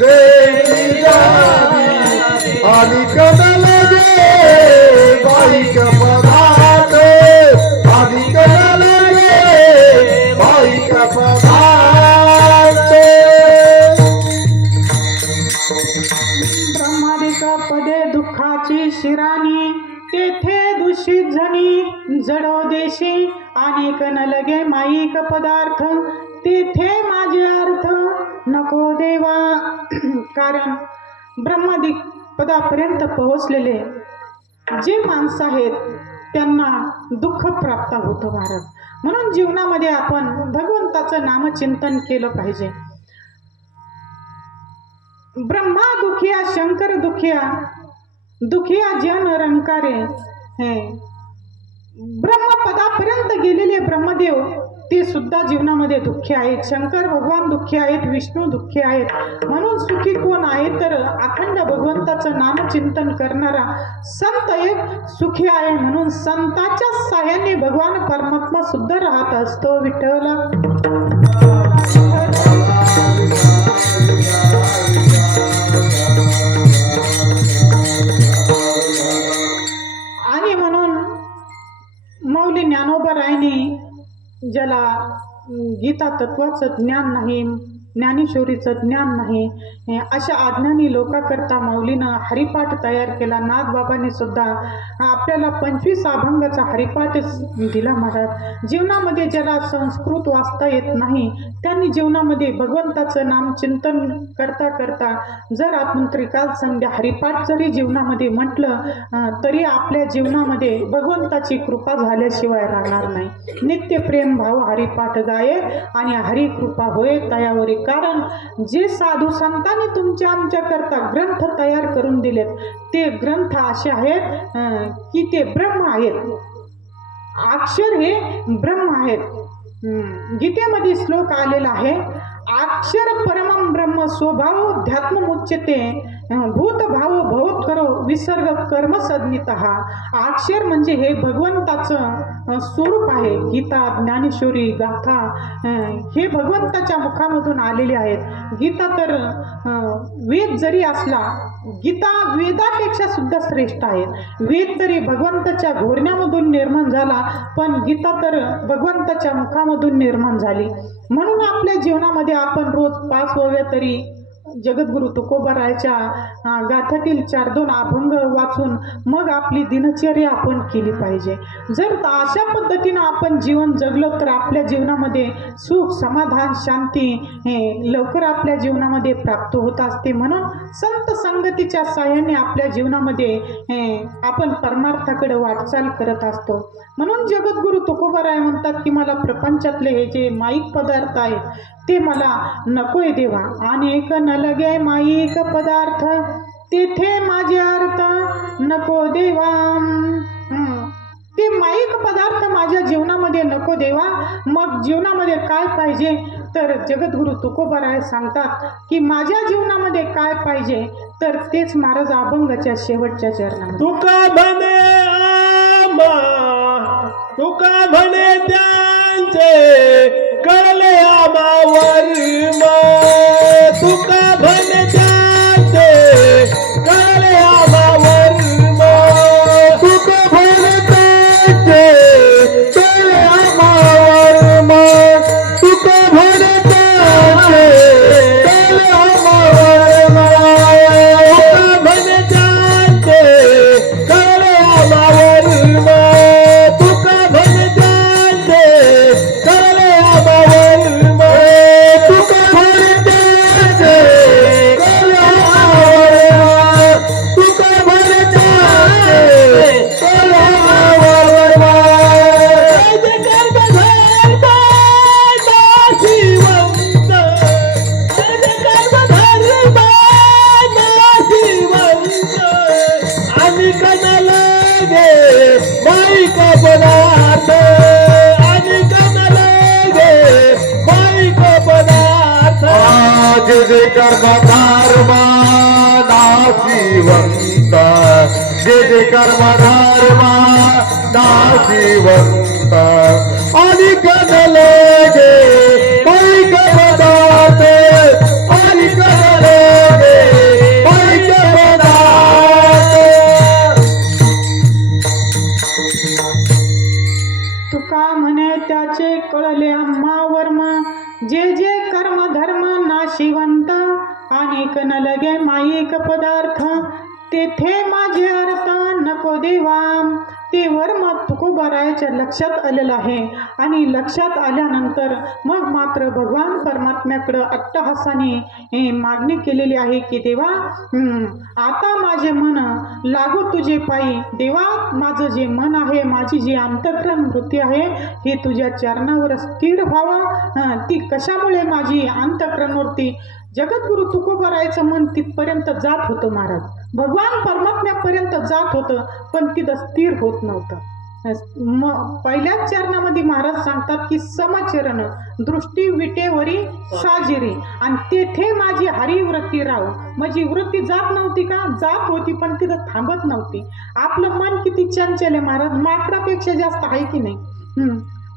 देशी जाणे, आणि कदल गे माईक पदार्थ, आणि कदल गे माईक पदार्थ. ब्रह्मादिक पदे दुःखाची शिराणी, तेथे दूषित झणी जडो देशी, अनेक न लगे माईक पदार्थ, तेथे माझे अर्थ नको देवा. कारण ब्रह्मादिक पदापर्यंत पोहोचलेले जे माणसं आहेत त्यांना दुःख प्राप्त होतं महाराज. म्हणून जीवनामध्ये आपण भगवंताचं नामचिंतन केलं पाहिजे. ब्रह्मा दुखिया शंकर दुखिया, दुखिया जन रंकारे. हे ब्रह्मपदापर्यंत गेलेले ब्रह्मदेव ते सुद्धा जीवनामध्ये दुःखी आहेत. शंकर भगवान दुःखी आहेत, विष्णू दुःखी आहेत. म्हणून सुखी कोण आहे तर अखंड भगवंताचं नामचिंतन करणारा संत एक सुखी आहे. म्हणून संताच्या साह्याने भगवान परमात्मा सुद्धा राहत असतो. विठ्ठला आणि म्हणून माऊली ज्ञानोबरायाने ज्याला गीता तत्वाचं ज्ञान नाही, ज्ञानेश्वरीचं ज्ञान नाही, अशा अज्ञानी लोकांकरता माऊलीनं हरिपाठ तयार केला. नाथबाबांनी सुद्धा आपल्याला 25 अभंगाचा हरिपाठ दिला. महाराज जीवनामध्ये ज्याला संस्कृत वाचता येत नाही त्यांनी जीवनामध्ये भगवंताचं नाम चिंतन करता करता जर आपण त्रिकाल संध्या हरिपाठ जरी जीवनामध्ये म्हटलं तरी आपल्या जीवनामध्ये भगवंताची कृपा झाल्याशिवाय राहणार नाही. नित्य प्रेम भाव हरिपाठ गाये आणि हरी कृपा होय तयावरी. कारण जे साधू संतांनी तुमच्या आमच्या करता ग्रंथ तयार करून दिलेत ते ग्रंथ असे आहेत की ते ब्रह्म आहेत. अक्षर हे ब्रह्म आहेत. गीतेमध्ये श्लोक आलेला आहे, अक्षर परमं ब्रह्म स्वभाव ध्यात्म मुच्यते भूत भाव भवत करो विसर्ग कर्म सज्ञितः. अक्षर म्हणजे हे भगवंताचं स्वरूप आहे. गीता ज्ञानेश्वरी गाथा हे भगवंताच्या मुखामधून आलेले आहेत. गीता तर वेद जरी असला, गीता वेदापेक्षा सुद्धा श्रेष्ठ आहे. वेद तरी भगवंताच्या घोरण्यामधून निर्माण झाला, पण गीता तर भगवंताच्या मुखामधून निर्माण झाली. म्हणून आपल्या जीवनामध्ये आपण रोज 5 ओव्या तरी जगद्गुरु तुकोबारायाच्या गाथातील 4-2 अभंग वाचून मग आपली दिनचर्या आपण केली पाहिजे. जर अशा पद्धतीनं आपण जीवन जगलो तर आपल्या जीवनामध्ये सुख समाधान शांती हे लवकर आपल्या जीवनामध्ये प्राप्त होत असते. म्हणून संत संगतीच्या साह्याने आपल्या जीवनामध्ये आपण परमार्थाकडे वाटचाल करत असतो. म्हणून जगद्गुरु तुकोबाराय म्हणतात की मला प्रपंचातले हे जे माईक पदार्थ आहेत ते मला नकोय देवा. अनेक न लगे माईक पदार्थ तेथे माझे अर्थ नको देवा. ते माईक पदार्थ माझ्या जीवनामध्ये नको देवा. मग जीवनामध्ये काय पाहिजे तर जगद्गुरु तुकोबाराय सांगतात की माझ्या जीवनामध्ये काय पाहिजे तर तेच महाराज अभंगाच्या शेवटच्या चरणामध्ये. तुका म्हणे आम्हा, तुका म्हणे त्यांचे कळले आम्हावर मग. तुका म्हणे त्यांचे कळले आम्हावर मग. तुका म्हणे त्यांचे कळले आम्हावर मग. तुका म्हणे त्यांचे कळले आम्हावर मग. तुका म्हणे त्यांचे कळले आम्हावर मग. तुका म्हणे त्यांचे कळले आम्हावर मग. तुका म्हणे त्यांचे कळले आम्हावर मग. तुका म्हणे त्यांचे कळले आम्हावर मग. आणि कनलगे माईक पदार्थ, आणि कनलगे माईक पदार्थ. आज जे कर्म धर्म नाशिवंत, जे कर्म धर्म नाशिवंत. आणि कनलगे माईक पदार्थ, आणि कनलगे माईक पदार्थ. तुका म्हणे त्याचे कळले आम्हा वर्म जे जे कर्म धर्म नाशिवंत. अनेक न लगे माईक पदार्थ तेथे माझे अर्थ नको देवा. ते वर्म तुकोबारायाच्या लक्षात आलेलं आहे. आणि लक्षात आल्यानंतर मग मात्र भगवान परमात्म्याकडं अट्टहासाने मागणी केलेली आहे की देवा आता माझे मन लागो तुझे पायी. देवा माझं जे मन आहे, माझी जी अंतःकरण वृत्ती आहे हे तुझ्या चरणावर स्थिर व्हावं. ती कशामुळे माझी अंतःकरण वृत्ती जगद्गुरु तुकोबारायचं मन तिथपर्यंत जात होतं महाराज. भगवान परमात्म्यापर्यंत जात होतं पण तिथं स्थिर होत नव्हतं. पहिल्याच चरणामध्ये महाराज सांगतात की समचरण दृष्टी विटेवरी साजिरी आणि तेथे माझी हरिवृत्ती राहू. माझी वृत्ती जात नव्हती का? जात होती, पण तिथं थांबत नव्हती. आपलं मन किती चंचल आहे महाराज, माकडापेक्षा जास्त आहे की नाही?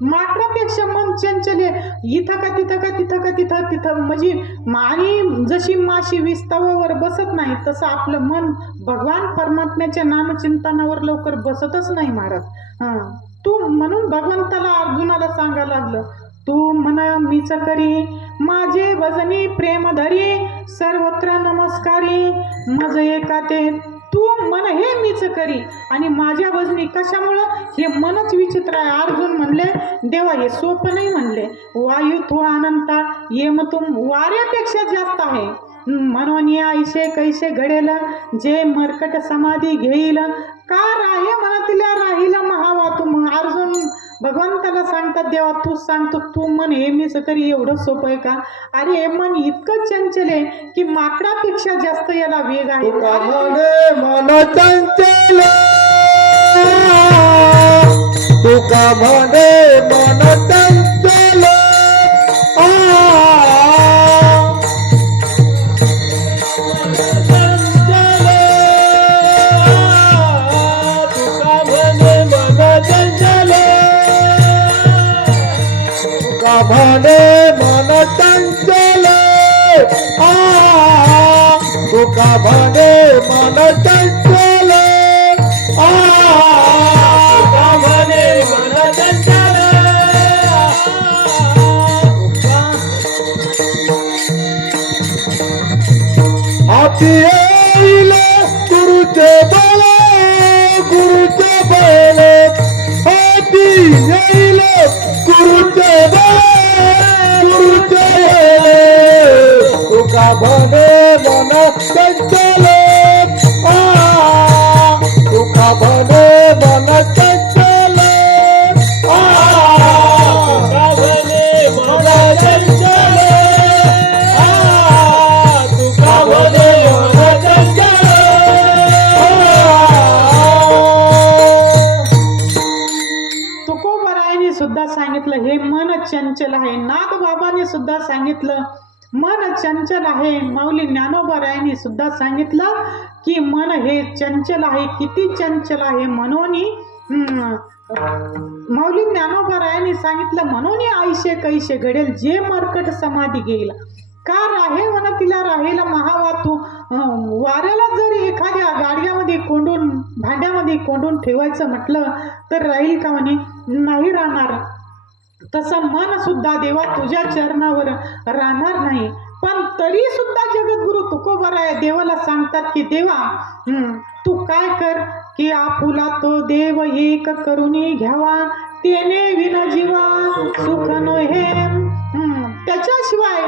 माकडापेक्षा मन चंचल आहे. इथं का तिथं का तिथं का तिथं तिथं म्हणजे आणि जशी माशी विस्तावावर बसत नाही तसं आपलं मन भगवान परमात्म्याच्या नामचिंतनावर लवकर बसतच नाही महाराज. तू म्हणून भगवंताला अर्जुनाला सांगायला लागलं, तू म्हणा मीच करी माझे भजनी प्रेम धरी सर्वत्र नमस्कारी मज एका ते. तू मन हे मीच करी आणि माझ्या भजनी कशामुळं? हे मनच विचित्र आहे. अर्जुन म्हणले देवा हे सोपं नाही म्हणले. वायू तो अनंता येम तुम वाऱ्यापेक्षा जास्त आहे. म्हणून ऐसे कैसे घडेल जे मरकट समाधी घेईल का राहे म्हणतिल्या राहील महावा. तू अर्जुन भगवंताला सांगतात देवा तू सांगतो तू मन हे मीच तरी एवढं सोपं आहे का? अरे हे मन इतकं चंचल आहे की माकडापेक्षा जास्त याला वेग आहे. तुका म्हणे मन चंचल, तुका म्हणे मन चंचल, म्हणे मन चंचल, तुका म्हणे मन चंचल, तुका म्हणे मन चंचल. हाती येईल गुरुचे बळ, गुरुचे बळ, हाती येईल गुरुचे बळ, गुरुचे बळ. तुका म्हणे मन चंचल, तुका म्हणे मन चंचल, तुका म्हणे मन चंचल, तुका म्हणे मन चंचल. तुकोबरायने सुद्धा सांगितलं हे मन चंचल आहे. नागबाबाने सुद्धा सांगितलं मन चंचल आहे. माऊली ज्ञानोबरायने सुद्धा सांगितलं की मन हे चंचल आहे. किती चंचल आहे म्हणून माऊली ज्ञानोबरायने सांगितलं म्हणून ऐसे कैसे घडेल जे मरकट समाधी घेईल का राहे म्हणा तिला राहेल महावातू. वाऱ्याला जर एखाद्या गाडग्यामध्ये कोंडून भांड्यामध्ये कोंडून ठेवायचं म्हटलं तर राहील का? म्हणे नाही राहणार. तसं मन सुद्धा देवा तुझ्या चरणावर राहणार नाही. पण तरी सुद्धा जगद्गुरु तुकोबराय देवाला सांगतात की देवा तू काय कर की आपुला तो देव एक करुणी घ्यावा तेने विन जीवा सुख नोहे. त्याच्याशिवाय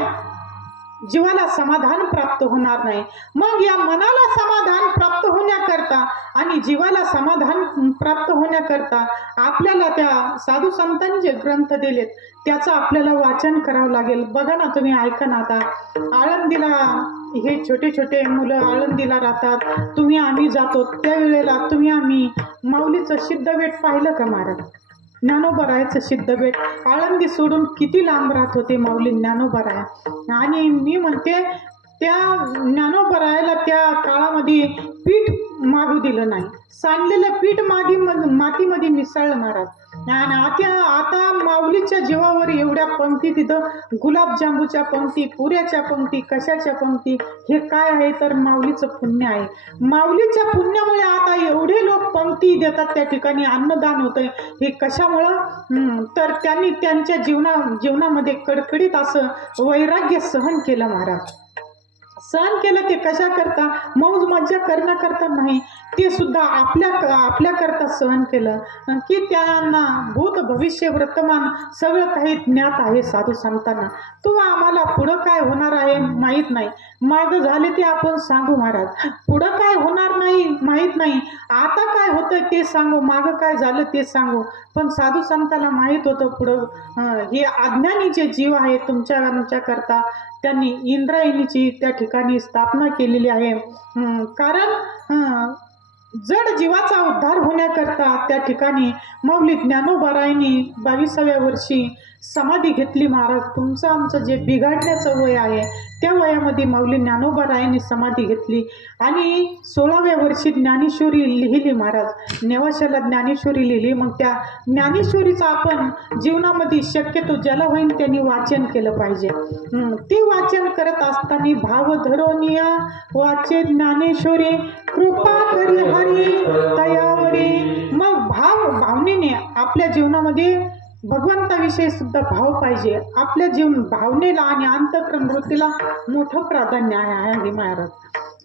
जीवाला समाधान प्राप्त होणार नाही. मग या मनाला समाधान प्राप्त होण्याकरता आणि जीवाला समाधान प्राप्त होण्याकरता आपल्याला त्या साधू संतांनी जे ग्रंथ दिलेत त्याचं आपल्याला वाचन करावं लागेल. बघा ना तुम्ही, ऐका ना, आता आळंदीला हे छोटे छोटे मुलं आळंदीला राहतात. तुम्ही आम्ही जातो त्यावेळेला तुम्ही आम्ही माऊलीचं सिद्धबेट पाहिलं का महाराज? ज्ञानोबरायचं सिद्धबेट आळंदी सोडून किती लांब राहत होते माऊली ज्ञानोबराय. आणि मी म्हणते त्या ज्ञानोबरायला त्या काळामध्ये पीठ मागू दिलं नाही. सांडलेलं पीठ मातीमध्ये मिसळलं महाराज. आणि आता माऊलीच्या जीवावर एवढ्या पंक्ती, तिथं गुलाबजांबूच्या पंक्ती, पुऱ्याच्या पंक्ती, कशाच्या पंक्ती, हे काय आहे तर माऊलीचं पुण्य आहे. माऊलीच्या पुण्यामुळे आता एवढे लोक पंक्ती देतात, त्या ठिकाणी अन्नदान होतंय. हे कशामुळं? तर त्यांनी त्यांच्या जीवनामध्ये कडकडीत असं वैराग्य सहन केलं महाराज. सहन केलं ते कशा करता? मौज मज्जा करण्याकरता नाही, ते सुद्धा आपल्याकरता सहन केलं की त्यांना भूत भविष्य वर्तमान सगळं काही ज्ञात आहे साधू संतांना. तुम्हा आम्हाला पुढं काय होणार आहे माहीत नाही. मागं झाले ते आपण सांगू महाराज, पुढं काय होणार नाही माहीत नाही. आता काय होतं ते सांगू, मागं काय झालं ते सांगू. पण साधू संतांना माहीत होतं पुढं हे अज्ञानी जे जीव आहे आमच्याकरता त्यांनी इंद्रायणीची त्या ठिकाणी स्थापना केलेली आहे. कारण जड जीवाचा उद्धार होण्याकरता त्या ठिकाणी माऊली ज्ञानोबारायांनी 22व्या वर्षी समाधी घेतली. महाराज, तुमचं आमचं जे बिघडण्याचं वय आहे त्या वयामध्ये माऊली ज्ञानोबारायांनी समाधी घेतली आणि 16व्या वर्षी ज्ञानेश्वरी लिहिली. महाराज, नेवाशाला ज्ञानेश्वरी लिहिली. मग त्या ज्ञानेश्वरीचं आपण जीवनामध्ये शक्यतो ज्याला होईल त्यांनी वाचन केलं पाहिजे. ते वाचन करत असताना भाव धरोनिया वाचे ज्ञानेश्वरी कृपा करी हरी तयावरी. मग भावनेने आपल्या जीवनामध्ये भगवंताविषयी सुद्धा भाव पाहिजे. आपल्या भावनेला आणि अंतःकरण वृत्तीला मोठं प्राधान्य आहे महाराज.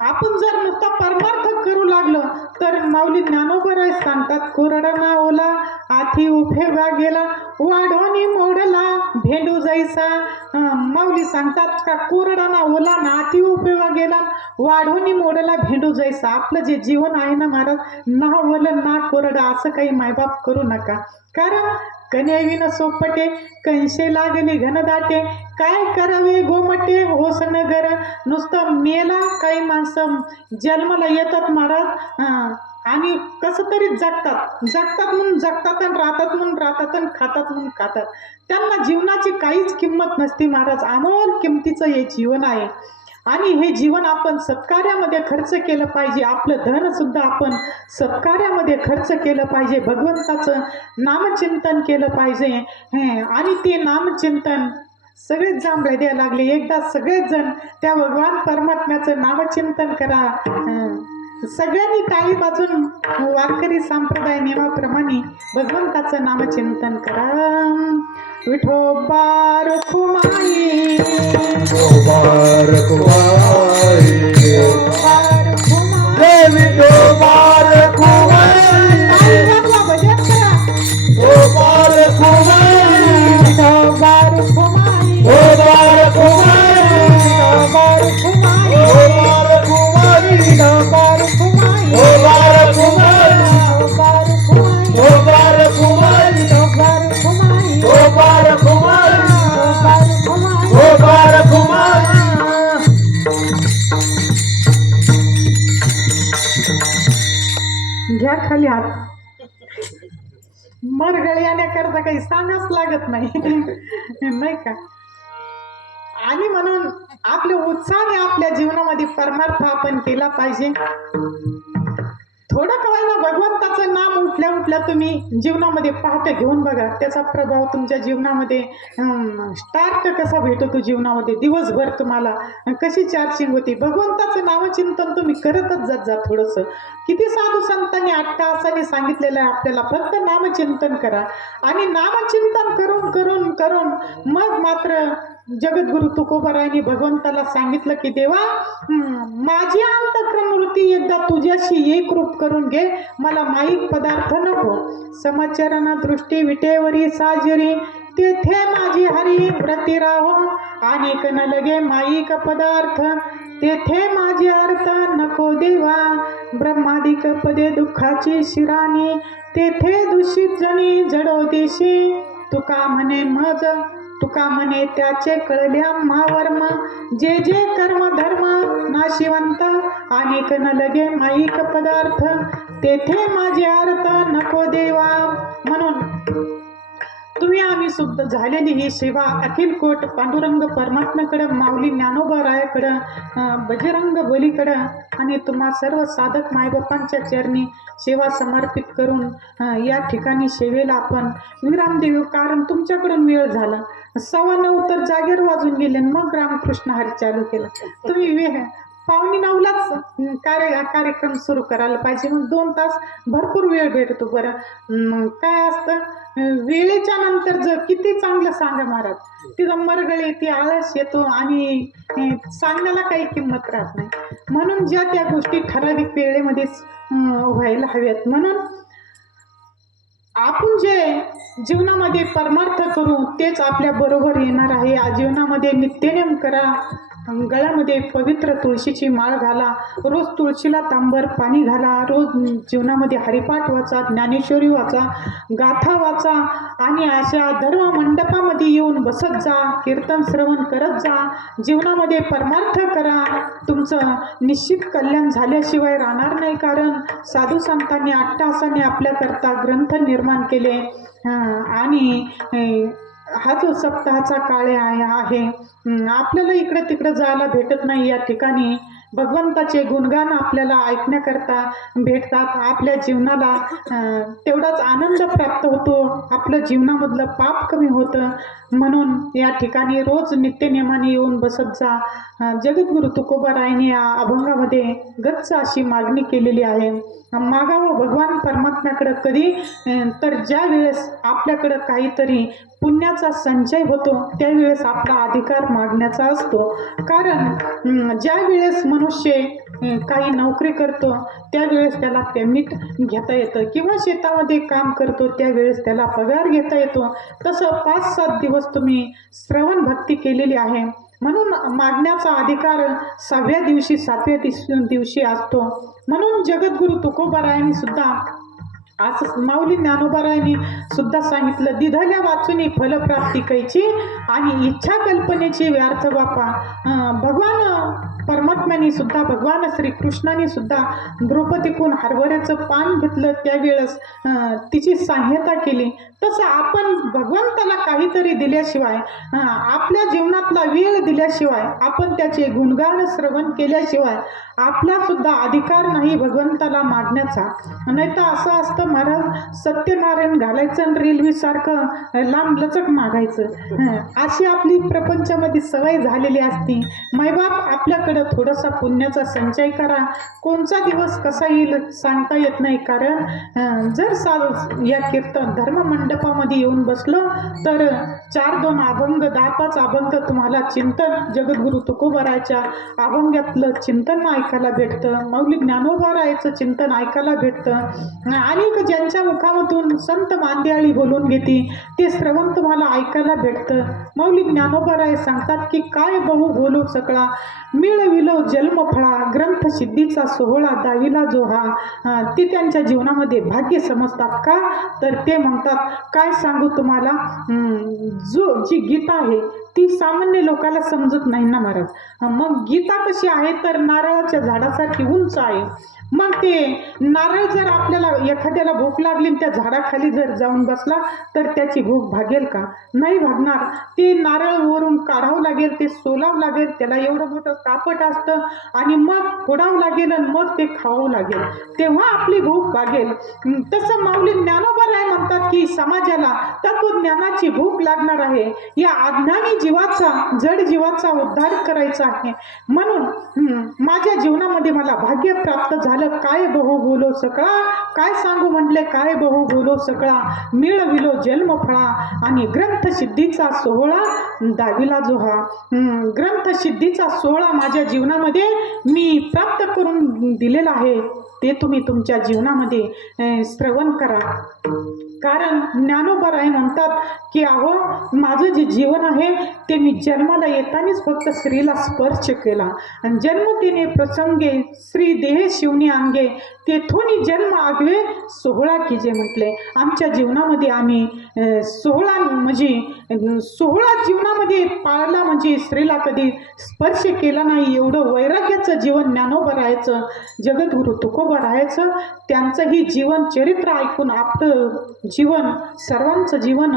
आपण जर नुसता परमार्थ करू लागलो तर माऊली ज्ञानोबराय सांगतात, कोरडा ना ओला आधी उभेगा गेला वाढोनी मोडला भेंडू जैसा. माऊली सांगतात का कोरडा ना ओला ना आधी उभेगा गेला वाढोनी मोडला भेंडू जैसा. आपलं जे जीवन आहे ना महाराज, ना ओलं ना कोरडा असं काही मायबाप करू नका. कारण कन्याविन सोपटे कंशे लागले घनदाटे काय करावे गोमटे होस नगर. नुसतं मेला काही माणसं जन्माला येतात महाराज आणि कसं तरी जगतात म्हणून जगतात आणि राहतात म्हणून राहतात आणि खातात म्हणून खातात. त्यांना जीवनाची काहीच किंमत नसते महाराज. अमोल किमतीचं हे जीवन आहे आणि हे जीवन आपण सत्कार्यामध्ये खर्च केलं पाहिजे. आपलं धन सुद्धा आपण सत्कार्यामध्ये खर्च केलं पाहिजे. भगवंताचं नामचिंतन केलं पाहिजे आणि ते नामचिंतन सगळेच जांभळे द्यायला लागले. एकदा सगळेच जण त्या भगवान परमात्म्याचं नामचिंतन करा. सगळ्यांनी टाळी वाजून वारकरी संप्रदाय नियमाप्रमाणे भगवंताचं नामचिंतन करा. विठोबा रखुमाई विठोबा रखुमाई विठोबा रखुमाई विठोबा रखुमाई विठोबा रखुमाई विठोबा रखुमाई विठोबा रखुमाई विठोबा रखुमाई विठोबा रखुमाई विठोबा रखुमाई विठोबा रखुमाई विठोबा रखुमाई विठोबा रखुमाई विठोबा रखुमाई विठोबा विठोबा रखुमाई रखुमाई. घ्या खाली हात. मरगळ येण्याकरता काही सांगाच लागत नाही नाही का. आणि म्हणून आपल्या उत्साहाने आपल्या जीवनामध्ये परमार्थ आपण केला पाहिजे. थोडं कवायना भगवंताचं नाम उठल्या उठल्या तुम्ही जीवनामध्ये पहाटे घेऊन बघा. त्याचा प्रभाव तुमच्या जीवनामध्ये स्टार्ट कसा भेटतो जीवनामध्ये. दिवसभर तुम्हाला कशी चार्जिंग होती. भगवंताचं नामचिंतन तुम्ही करतच जात जा. थोडंसं किती साधू संतांनी 8 तासाने सांगितलेलं आहे आपल्याला, फक्त नामचिंतन करा. आणि नामचिंतन करून करून करून मग मात्र जगद्गुरु तुकोबारायांनी भगवंताला सांगितलं की देवा, माझी अंतःकरण वृत्ती एकदा तुझ्याशी एकरूप करून घे. मला माईक पदार्थ नको. समचरण दृष्टी विटेवरी साजरी तेथे माझी हरी व्रती राहो. अनेक न लगे माईक पदार्थ तेथे माझी अर्थ नको देवा. ब्रह्मादिक पदे दुःखाची शिराणी तेथे दूषित जणी जडो देशी. तुका म्हणे त्याचे कळल्या महावर्म. जे जे कर्म धर्म नाशिवंत अनेक न लगे माईक पदार्थ तेथे माझे अर्थ नको देवा. म्हणून तुम्ही आम्ही सुद्धा झालेली ही सेवा अखिल कोट पांडुरंग परमात्म्याकडं, माऊली ज्ञानोबारायाकडं, बजरंग बलीकडं आणि तुम्हा सर्व साधक मायबापांच्या चरणी सेवा समर्पित करून या ठिकाणी सेवेला आपण विराम देऊ. कारण तुमच्याकडून वेळ झाला. 9:15 तर जागेवर वाजून गेले. मग रामकृष्ण हरी चालू केलं. तुम्ही 8:45लाच कार्यक्रम सुरू करायला पाहिजे. मग 2 तास भरपूर वेळ भेटतो. बरं मग काय असतं, वेळेच्या नंतर जर किती चांगलं सांगा महाराज, तिथं मरगळ येते, आळस येतो आणि सांगण्याला काही किंमत राहत नाही. म्हणून ज्या त्या गोष्टी ठराविक वेळेमध्येच व्हायला हव्यात. म्हणून आपण जे जीवनामध्ये परमार्थ करू तेच आपल्या बरोबर येणार आहे. जीवनामध्ये नित्यनेम करा. गळ्यामध्ये पवित्र तुळशीची माळ घाला, रोज तुळशीला तांबर पाणी घाला, रोज जीवनामध्ये हरिपाठ वाचा, ज्ञानेश्वरी वाचा, गाथा वाचा आणि अशा धर्म मंडपामध्ये येऊन बसत जा, कीर्तन श्रवण करत जा, जीवनामध्ये परमार्थ करा. तुमचं निश्चित कल्याण झाल्याशिवाय राहणार नाही. कारण साधू संतांनी अट्टहासाने आपल्याकरता ग्रंथ निर्माण केले आणि हा जो सप्ताहाचा काळ आहे आपल्याला इकडे तिकडे जायला भेटत नाही. या ठिकाणी भगवंताचे गुणगान आपल्याला ऐकण्याकरता भेटतात. आपल्या जीवनाला तेवढाच आनंद प्राप्त होतो, आपलं जीवनामधलं पाप कमी होतं. म्हणून या ठिकाणी रोज नित्यनेमाने येऊन बसत जा. जगद्गुरु तुकोबारायांनी या अभंगामध्ये गच्च अशी मागणी केलेली आहे, मागावं भगवान परमात्म्याकडं कधी तर ज्या वेळेस आपल्याकडं काहीतरी पुण्याचा संचय होतो त्यावेळेस आपला अधिकार मागण्याचा असतो. कारण ज्या वेळेस मनुष्य काही नोकरी करतो त्यावेळेस त्याला पेमेंट घेता येतं किंवा शेतामध्ये काम करतो त्यावेळेस त्याला पगार घेता येतो. तसं 5-7 दिवस तुम्ही श्रवण भक्ती केलेली आहे म्हणून मागण्याचा अधिकार 6व्या दिवशी 7व्या दिवशी असतो. म्हणून जगद्गुरु तुकोबारायांनी सुद्धा असं माऊली ज्ञानोबारायांनी सुद्धा सांगितलं, दिधल्या वाचुनी फलप्राप्ती कैची आणि इच्छा कल्पनेची व्यर्थ बापा. भगवान परमात्म्याने सुद्धा, भगवान श्रीकृष्णाने सुद्धा द्रौपदीकडून हरभऱ्याचं पान घेतलं त्यावेळेस तिची सहाय्यता केली. तसं आपण भगवंताला काहीतरी दिल्याशिवाय, आपल्या जीवनातला वेळ दिल्याशिवाय, आपण त्याचे गुणगान श्रवण केल्याशिवाय आपला सुद्धा अधिकार नाही भगवंताला मागण्याचा. नाही तर असं असतं महाराज, सत्यनारायण घालायचं आणि रेल्वेसारखं लांब लचक मागायचं, अशी आपली प्रपंचामध्ये सवय झालेली असती. मैबाप आपल्याकडं थोडासा पुण्याचा संचय करा. कोणचा दिवस कसा येईल सांगता येत नाही. कारण जर या कीर्तन धर्म मंडपामध्ये येऊन बसलो तर 4-2 अभंग, 10-5 अभंग तुम्हाला चिंतन जगद्गुरु तुकोबाराच्या अभंगातलं चिंतन ऐकायला भेटतं, माऊली ज्ञानोबारायाचं चिंतन ऐकायला भेटतं. आणि ज्यांच्या मुखामधून संत मांदियाळी बोलून घेते ते श्रवण तुम्हाला ऐकायला भेटतं. माऊली ज्ञानोबाराय सांगतात की काय बहु बोलो सकळा, मिळविलो जन्मफळा, ग्रंथ सिद्धीचा सोहळा दाविला जो हा. ती त्यांच्या जीवनामध्ये भाग्य समजतात. का तर ते म्हणतात, काय सांगू तुम्हाला, जी गीता आहे ती सामान्य लोकांना समजत नाही ना महाराज. मग गीता कशी आहे तर नारळाच्या झाडासारखी उंच आहे. मग ते नारळ जर आपल्याला एखाद्याला भूक लागली त्या झाडाखाली जर जाऊन बसला तर त्याची भूक भागेल का? नाही भागणार. ते नारळ वरून काढावं लागेल, ते सोलावं लागेल, त्याला एवढं मोठं कापड असतं आणि मग फोडावं लागेल आणि मग ते खावं लागेल, तेव्हा आपली भूक भागेल. तसं माऊली ज्ञानोबाराय म्हणतात की समाजाला तत्वज्ञानाची भूक लागणार आहे. या अज्ञानी जीवाचा, जड जीवाचा उद्धार करायचा आहे. म्हणून माझ्या जीवनामध्ये मला भाग्य प्राप्त झालं. काय बहु बोलो सकळा, काय सांगू म्हटले, काय बहु बोलो सकळा, मिळविलो जन्मफळा आणि ग्रंथ सिद्धीचा सोहळा दाविला जो हा. ग्रंथ सिद्धीचा सोहळा माझ्या जीवनामध्ये मी प्राप्त करून दिलेला आहे. ते तुम्ही तुमच्या जीवनामध्ये श्रवण करा. कारण ज्ञानोबाराय म्हणतात की अहो, माझं जे जीवन आहे ते मी जन्माला येतानीच फक्त स्त्रीला स्पर्श केला आणि जन्मतिने प्रसंगे श्री देहे शिवनी अंगे, तेथून जन्म आगवे सोहळा कीजे म्हटले. आमच्या जीवनामध्ये आम्ही सोहळा म्हणजे सोहळा जीवनामध्ये पाळला म्हणजे स्त्रीला कधी स्पर्श केला नाही. एवढं वैराग्याचं जीवन ज्ञानोबारायचं, जगद्गुरु तुकोबारायचं, त्यांचंही जीवन चरित्र ऐकून आपलं जीवन, सर्वांचं जीवन